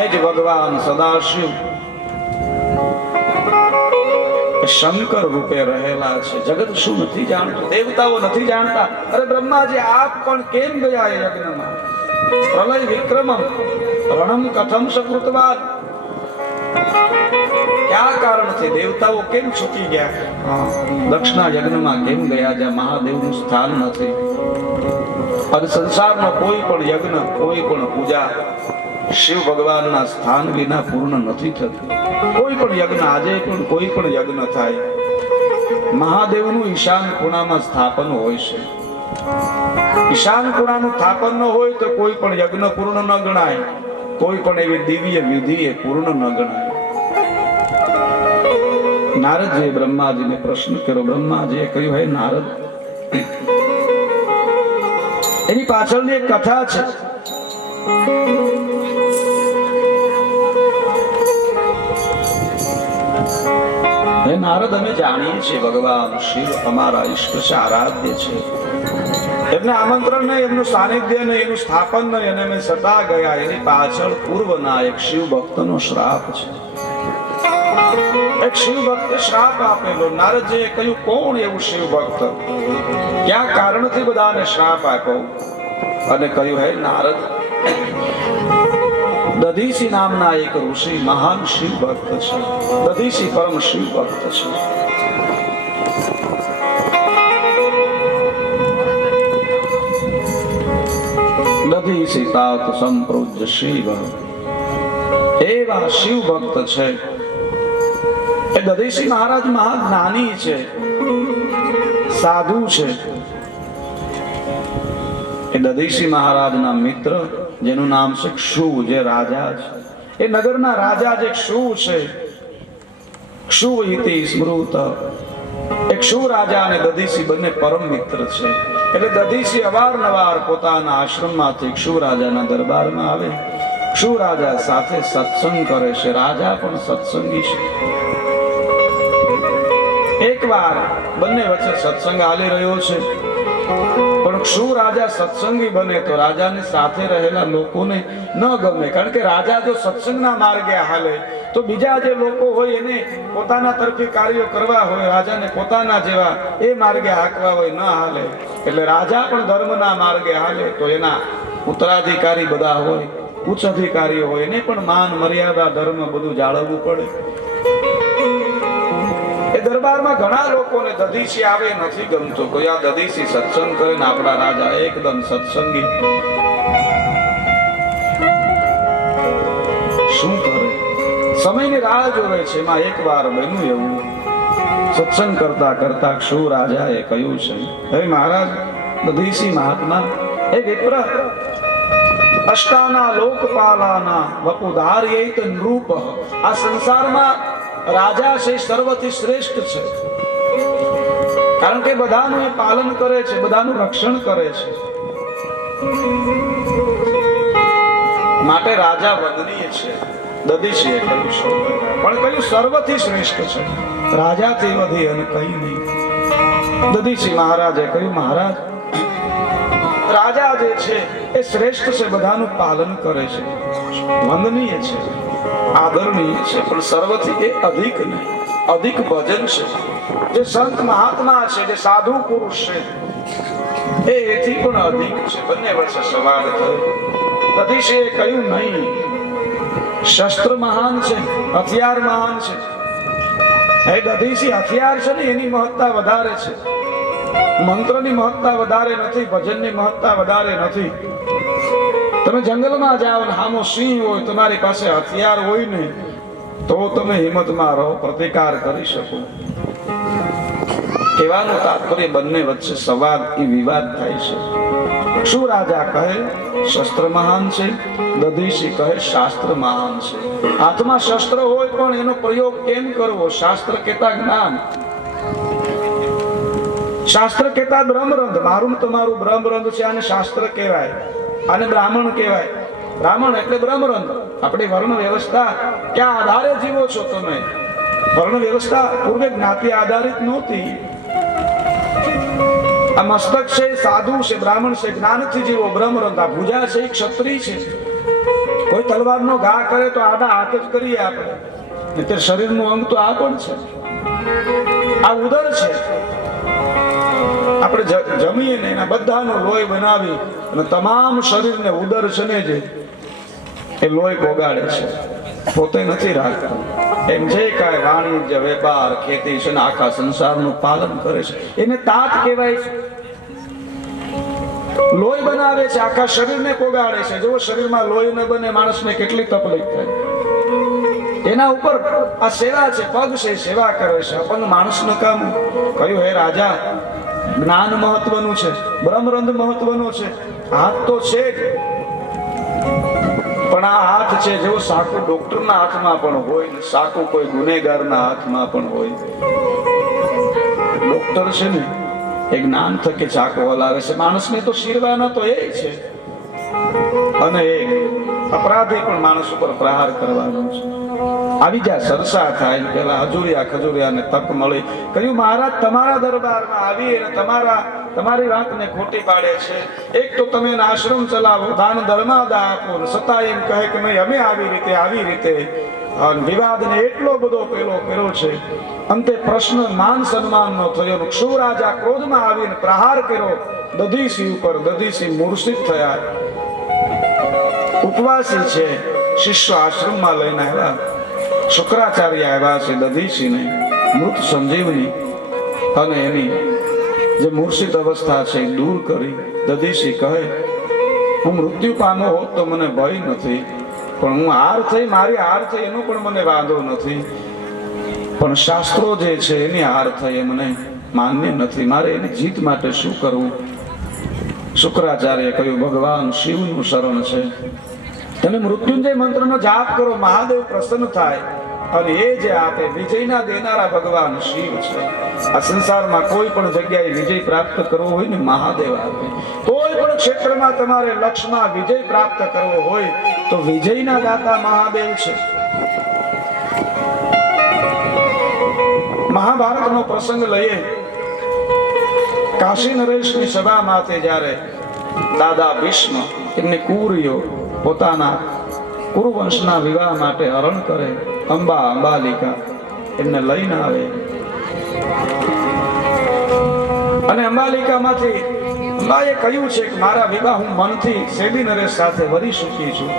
એ જ ભગવાન સદાશિવ શંકર રૂપે રહેલા છે. જગત શું નથી જાણતું? દેવતાઓ નથી જાણતા. અરે બ્રહ્માજી, આપ પણ કેમ ગયા એ યજ્ઞમાં? પ્રલય વિક્રમમ રણમ કથમ સકૃતવાદ. ક્યાં કારણથી દેવતાઓ કેમ છૂટી ગયા? દક્ષના યજ્ઞમાં કેમ ગયા જ્યાં મહાદેવનું સ્થાન નથી? અને સંસારમાં કોઈ પણ યજ્ઞ, કોઈ પણ પૂજા શિવ ભગવાનના સ્થાન વિના પૂર્ણ નથી થતી. કોઈ પણ યજ્ઞ, આજે પણ કોઈ પણ યજ્ઞ થાય, મહાદેવનું ઈશાન ખૂણામાં સ્થાપન હોય છે. ઈશાન ખૂણાનું સ્થાપન ન હોય તો કોઈ પણ યજ્ઞ પૂર્ણ ન ગણાય, કોઈ પણ એવી દિવ્ય વિધિ એ પૂર્ણ ન ગણાય. નારદજીએ બ્રહ્માજીને પ્રશ્ન કર્યો. બ્રહ્માજીએ કહ્યું, હે નારદ, એની પાછળની એક કથા છે. હે નારદ, અમે જાણીએ છીએ ભગવાન શિવ અમારા ઈષ્ટ છે, આરાધ્ય છે. એમને આમંત્રણ નહીં, એમનું સાનિધ્ય નહીં, એનું સ્થાપન નહીં, અને અમે સદા ગયા. એની પાછળ પૂર્વના એક શિવ ભક્તનો શ્રાપ છે. એક શિવ ભક્તે શ્રાપ આપેલો. નારદજીએ કહ્યું, કોણ એવું શિવ ભક્ત? ક્યાં કારણથી બધાને શ્રાપ આપ્યો? અને કહ્યું, હે નારદ, દધીસી નામના એક ઋષિ મહાન શિવ ભક્ત છે. દધીસી પરમ શિવ ભક્ત છે. દધીસી તાત સંપ્રોજ્ય શિવ. એવા શિવ ભક્ત છે. એ દધીસી મહારાજ મહાજ્ઞાની છે, સાધુ છે. એ દધીસી મહારાજના મિત્ર જેનું નામ છે ક્ષુવ, જે રાજા છે, એ નગરના રાજા જે ક્ષુવ છે, ક્ષુવ ઇતિ સ્મૃત. એક ક્ષુવ રાજા અને દધીસી બંને પરમ મિત્ર છે. એટલે દધીસી અવારનવાર પોતાના આશ્રમમાંથી ક્ષુવ રાજાના દરબારમાં આવે, ક્ષુવ રાજા સાથે સત્સંગ કરે છે. રાજા પણ સત્સંગી છે. એકવાર બંને વચ્ચે સત્સંગ હાલી રહ્યો છે, પણ ક્ષુર રાજા સત્સંગી બને તો રાજાની સાથે રહેલા લોકોને ન ગમે. કારણ કે રાજા જો સત્સંગના માર્ગે હાલે તો બીજા જે લોકો હોય એને પોતાના તરફી કાર્યો કરવા હોય, રાજાને પોતાના જેવા એ માર્ગે હાંકવા હોય, ન હાલે. એટલે રાજા પણ ધર્મના માર્ગે હાલે તો એના ઉત્તરાધિકારી બધા હોય, ઉચ્ચ અધિકારીઓ હોય, એને પણ માન મર્યાદા ધર્મ બધું જાળવવું પડે. એ દરબારમાં ઘણા લોકોને દધીસી આવે નથી ગમતું. કોઈ આ દધીસી સત્સંગ કરે ને આપણા રાજા એકદમ સત્સંગી. સમયની રાહ જોવે છે. એમાં એકવાર બન્યું એવું, સત્સંગ કરતા કરતા ક્ષુ રાજાએ કહ્યું છે, હે મહારાજ દધીસી મહાત્મા, હે વિપ્ર, અષ્ટાના લોકપાલાના વપુધાર્યૈત નૃપ. આ સંસારમાં રાજા છે સર્વથી શ્રેષ્ઠ છે, કારણ કે બધાનું એ પાલન કરે છે, બધાનું રક્ષણ કરે છે. માટે રાજા વંદનીય છે. દધીસીએ કહ્યું પણ કહ્યું સર્વથી શ્રેષ્ઠ છે, રાજાથી વધી અને કઈ નહીં. દધીસી મહારાજે કહ્યું, મહારાજ રાજા જે છે એ શ્રેષ્ઠ છે, બધાનું પાલન કરે છે, વંદનીય છે, આદરણીય છે, પણ સર્વથી એ અધિક નહીં, અધિક ભજન છે. જે સંત મહાત્મા છે, જે સાધુ પુરુષ છે, એથી પણ અધિક છે. બંને વચ્ચે સવાલ થયો. દધીસીએ કહ્યું, નહીં, શસ્ત્ર મહાન છે, હથિયાર મહાન છે. હે દધીસી, હથિયાર છે ને એની મહત્તા વધારે છે, મંત્રની મહત્તા વધારે નથી, ભજનની મહત્તા વધારે નથી. તમે જંગલમાં જાઓ ને હામો સિંહ હોય, તમારી પાસે હથિયાર હોય ને તો તમે હિંમતમાં રહો, પ્રતિકાર કરી શકો. કહેવાનું તાત્પર્ય બંને વચ્ચે સવાદ એ વિવાદ થાય છે. શું રાજા કહે શસ્ત્ર મહાન છે, દધીસી કહે શાસ્ત્ર મહાન છે. હાથમાં શસ્ત્ર હોય પણ એનો પ્રયોગ કેમ કરવો? શાસ્ત્ર કહેતા જ્ઞાન, શાસ્ત્ર કહેતા બ્રહ્મરંધ. મારું તમારું બ્રહ્મરંધ છે, આને શાસ્ત્ર કહેવાય, આને બ્રાહ્મણ કહેવાય. બ્રાહ્મણ એટલે બ્રહ્મરંધ. આપણી વર્ણ વ્યવસ્થા ક્યાં આધારે જીવો છો તમે? વર્ણ વ્યવસ્થા પૂર્વે જ્ઞાતિ આધારિત નહોતી. આ મસ્તક છે સાધુ છે, બ્રાહ્મણ છે, જ્ઞાનથી જીવો, બ્રહ્મરંધ. આ ભુજા છે ક્ષત્રિય છે. કોઈ તલવારનો ઘા કરે તો આડા હાથ જ કરીએ આપણે, એટલે શરીરનું અંગ તો આ પણ છે. આ ઉદર છે, આપણે જમીએ ને એના બધાનો લોહી બનાવી અને તમામ શરીરને ઉદર છે ને જે એ લોહી પોગાડે છે, પોતે નથી રાખતા. એમ જે કાંઈ વાણિજ્ય, વેપાર, ખેતી છે ને આખા સંસારનું પાલન કરે છે, એને તાત કહેવાય છે. લોહી બનાવે છે, આખા શરીરને પોગાડે છે. જો શરીરમાં લોહી ન બને માણસને કેટલી તકલીફ થાય. એના ઉપર આ સેવા છે, પગ છે, સેવા કરે છે. અપંગ માણસનું કામ કહ્યું, હે રાજા, જ્ઞાન મહત્વનું છે, બ્રહ્મરંધ મહત્વનો છે, હાથ તો છે જ, પણ આ હાથ છે જેવો સાકુ ડોક્ટરના હાથમાં પણ હોય ને સાકુ કોઈ ગુનેગારના હાથમાં પણ હોય. ડોક્ટર છે ને એ જ્ઞાન થકી ચાકો હલાવે છે, માણસને તો શીરવાનો તો એ છે, અને એ અપરાધી પણ માણસ ઉપર પ્રહાર કરવાનો છે. આવી જા સરસા થાય પેલા હજુરિયા ખજુરિયાને તક મળી. કહ્યું, મહારાજ તમારા દરબારમાં આવી અને તમારી વાતને ખોટી પાડે છે. એક તો તમે આશ્રમ ચલાવો, દાન ધર્માદા આપો, છતાં એમ કહે કે નહીં અમે આવી રીતે વિવાદને એટલો બધો પેલો કર્યો છે. અંતે પ્રશ્ન માન સન્માનનો થયો. ક્ષુ રાજા ક્રોધમાં આવીને પ્રહાર કર્યો દધીસી ઉપર. દધીસી મૂર્છિત થયા. ઉપવાસી છે, શિષ્ય આશ્રમમાં લઈને આવ્યા. શુક્રાચાર્ય આવ્યા છે દધીસીને મૃત સંજીવની અને એની જે મૂર્છિત અવસ્થા છે એ દૂર કરી. દધીસી કહે, હું મૃત્યુ પામ્યો હોત તો મને ભય નથી, પણ હું મારી હાર થઈ એનો પણ મને વાંધો નથી, પણ શાસ્ત્રો જે છે એની હાર થઈ એ મને માન્ય નથી. મારે એની જીત માટે શું કરવું? શુક્રાચાર્ય કહ્યું, ભગવાન શિવનું શરણ છે. તમે મૃત્યુંજય મંત્રનો જાપ કરો, મહાદેવ પ્રસન્ન થાય અને એ જે આપે વિજયના દેનારા ભગવાન શિવ છે. આ સંસારમાં કોઈ પણ જગ્યાએ વિજય પ્રાપ્ત કરવો હોય ને મહાદેવ આપે. કોઈ પણ ક્ષેત્રમાં તમારે લક્ષ્યમાં વિજય પ્રાપ્ત કરવો હોય તો વિજયના દાતા મહાદેવ છે. મહાભારતનો પ્રસંગ લઈએ. કાશી નરેશની સભા માથે જ્યારે દાદા ભીષ્મ એમની કુંવરીઓ પોતાના કુરુવંશના વિવાહ માટે હરણ કરે, અંબાલિકા એમને લઈને આવે અને અંબાલિકામાંથી અંબાએ કહ્યું છે કે મારા વિવાહ હું મનથી સેદી નરેશ સાથે વરી ચૂકી છું.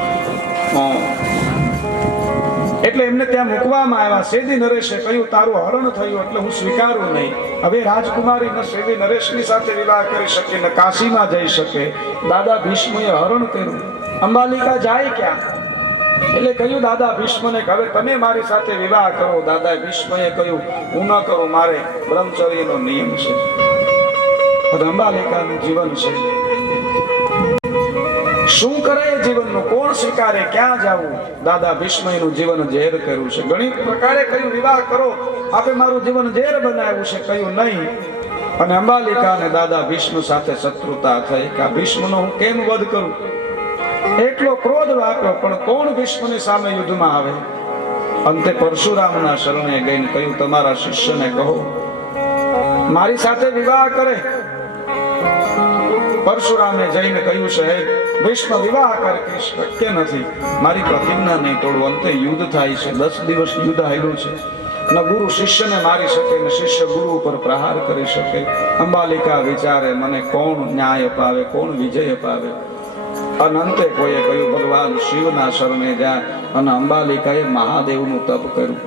એટલે એમને ત્યાં મૂકવામાં આવ્યા. સેદી નરેશે કહ્યું, તારું હરણ થયું એટલે હું સ્વીકારું નહીં. હવે રાજકુમારી ન સેદી નરેશની સાથે વિવાહ કરી શકે ને કાશીમાં જઈ શકે. દાદા ભીષ્મએ હરણ કર્યું. અંબાલિકા જાય ક્યાં? એટલે કહ્યું દાદા ભીષ્મને કે હવે તમે મારી સાથે વિવાહ કરો. દાદા ભીષ્મએ કહ્યું હું ન કરું, મારે બ્રહ્મચર્યનો નિયમ છે, અંબાલિકાનું જીવન છે. શું કરે એ જીવનનું, કોણ સ્વીકારે, ક્યાં જવું? દાદા ભીષ્મનું જીવન ઝેર કર્યું છે. ઘણી પ્રકારે કહ્યું વિવાહ કરો, આપે મારું જીવન ઝેર બનાવ્યું છે. કહ્યું નહીં. અને અંબાલિકા અને દાદા ભીષ્મ સાથે શત્રુતા થઈ કે આ ભીષ્મનો હું કેમ વધ કરું. એટલો ક્રોધ વાપ્યો, પણ કોણ ભીષ્મની સામે યુદ્ધમાં આવે? અંતે પરશુરામના શરણે ગઈને કહ્યું તમારા શિષ્યને કહો મારી સાથે વિવાહ કરે. પરશુરામે જઈને કહ્યું સાહેબ ભીષ્મ વિવાહ કરે કે શક્ય નથી, મારી પ્રતિજ્ઞા નહીં તોડું. અંતે યુદ્ધ થાય છે. 10 દિવસ યુદ્ધ હાલ્યું છે. ન ગુરુ શિષ્યને મારી શકે, ને શિષ્ય ગુરુ ઉપર પ્રહાર કરી શકે. અંબાલિકા વિચારે મને કોણ ન્યાય અપાવે, કોણ વિજય અપાવે. અનંતે કોઈએ કહ્યું ભગવાન શિવના શરણે જાય. અને અંબાલિકાએ મહાદેવનું તપ કર્યું.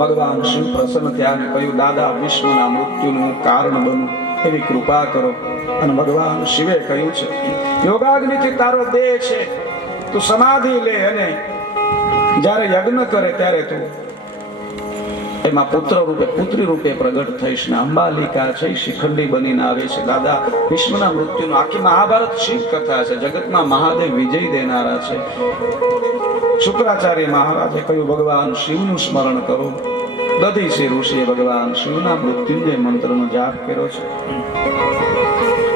ભગવાન શિવ પ્રસન્ન થયા અને કહ્યું દાદા ભીષ્મના મૃત્યુનું કારણ બનું એવી કૃપા કરો. અને ભગવાન શિવે કહ્યું છે યોગાગ્નિથી તારો દેહ છે, તું સમાધિ લે અને જ્યારે યજ્ઞ કરે ત્યારે તું એમાં પુત્ર રૂપે પુત્રી રૂપે પ્રગટ થઈશ. ને અંબાલિકા છે શિખંડી બનીને આવે છે. દાદા ભીષ્મના મૃત્યુનું આખી મહાભારત શિવ કથા છે. જગતમાં મહાદેવ વિજય દેનારા છે. શુક્રાચાર્ય મહારાજે કહ્યું ભગવાન શિવનું સ્મરણ કરો. દધીસી ઋષિએ ભગવાન શિવના મૃત્યુંજય મંત્રનો જાપ કર્યો છે.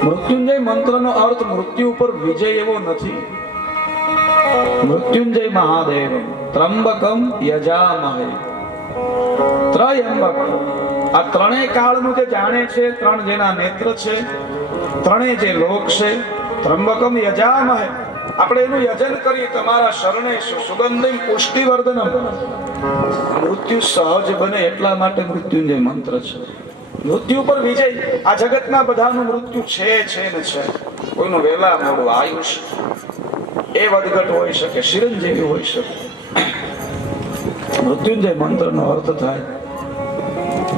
મૃત્યુંજય મંત્રનો અર્થ મૃત્યુ ઉપર વિજય એવો નથી. મૃત્યુંજય મહાદેવ ત્રંબકમ યજામહે ત્રયંબક. આ ત્રણેય કાળનું જે જાણે છે, ત્રણ જેના નેત્ર છે, ત્રણેય જે લોક છે. ત્રંબકમ યજામહે, આપણે એનું યજન કરીએ તમારા શરણે સુગંધિમ પુષ્ટિવર્ધનમ. મૃત્યુ સહજ બને એટલા માટે મૃત્યુંજય મંત્ર છે. મૃત્યુ પર વિજય. આ જગતમાં બધાનું મૃત્યુ છે ને છે. કોઈનું વહેલા મોડું આયુષ્ય એ વધઘટ હોઈ શકે, ચિરંજીવી હોઈ શકે. મૃત્યુંજય મંત્રનો અર્થ થાય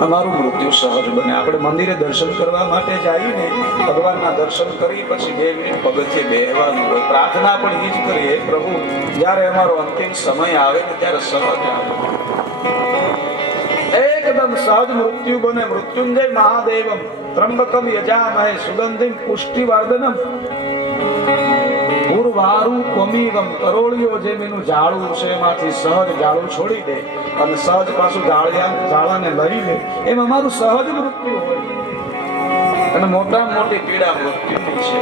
અમારું મૃત્યુ સહજ બને. આપણે મંદિરે દર્શન કરવા માટે જઈને ભગવાનના દર્શન કરી પછી 2 મિનિટ પગથિયે બેહવાનું હોય. પ્રાર્થના પણ એ જ કરીએ પ્રભુ જ્યારે અમારો અંતિમ સમય આવે ને ત્યારે સહજ આવે, એકદમ સહજ મૃત્યુ બને. મૃત્યુંજય મહાદેવમ ત્રંબકમ યજામહે સુગંધિમ પુષ્ટિવર્ધનમ ઉર્વારુ કમીવમ. કરોળિયો જેમ એનું ઝાડું છે એમાંથી સહજ ઝાડું છોડી દે અને સહજ પાછું ઝાડાને લઈ લે. એમ અમારું સહજ મૃત્યુ હોય. અને મોટામાં મોટી પીડા મૃત્યુની છે.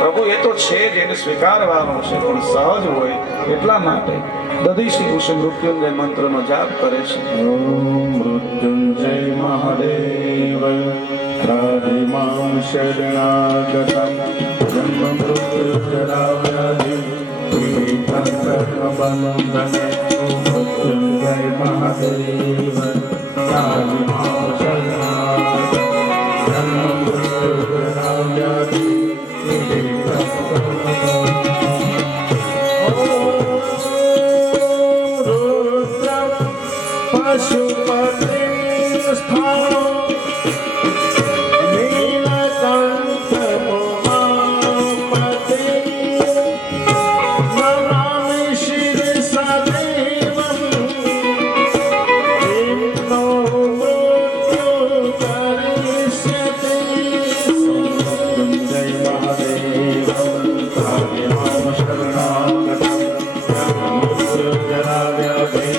પ્રભુ એ તો છે જ, એને સ્વીકારવાનો છે, પણ સહજ હોય એટલા માટે દધીસી ઋષિ મૃત્યુંજય મંત્રનો જાપ કરે છે. ઓમ મૃત્યુંજય મહાદેવ ત્રાહિ મામ શરણાગતમ જન્મ મૃત્યુ જરા વ્યાધિ મૃત્યુંજય મહાદેવ ત્રાહિ મામ શરણાગતમ જન્મ મૃત્યુ જરા વ્યાધિ પશુપતિ સ્થાનો નીલકંઠ ઉમાપતિ નમામિ શિરસા દેવં કિમનો મૃત્યુ કરિષ્યતિ. મૃત્યુંજય મહાદેવ ત્રાહિ મામ શરણાગતમ મૃત્યુ જરા વ્યાધિ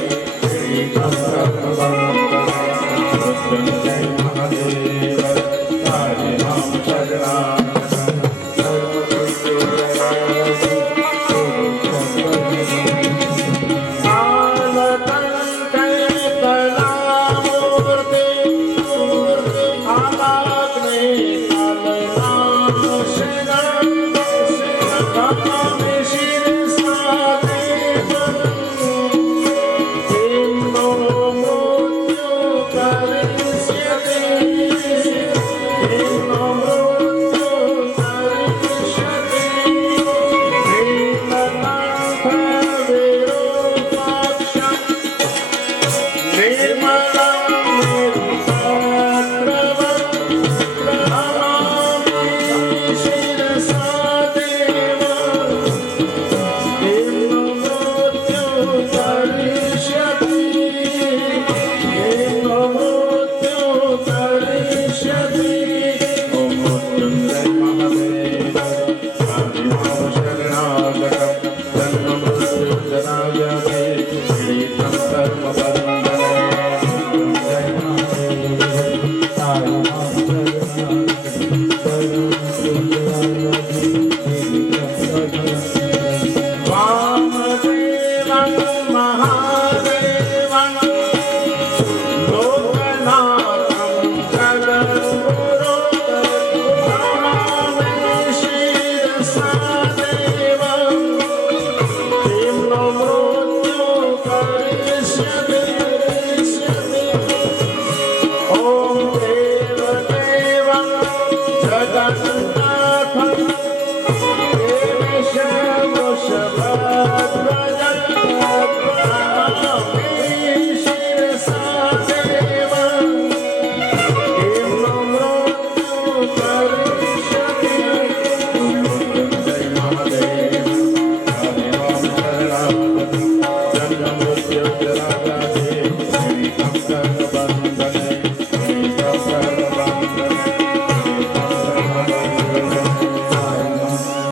યોગરાજ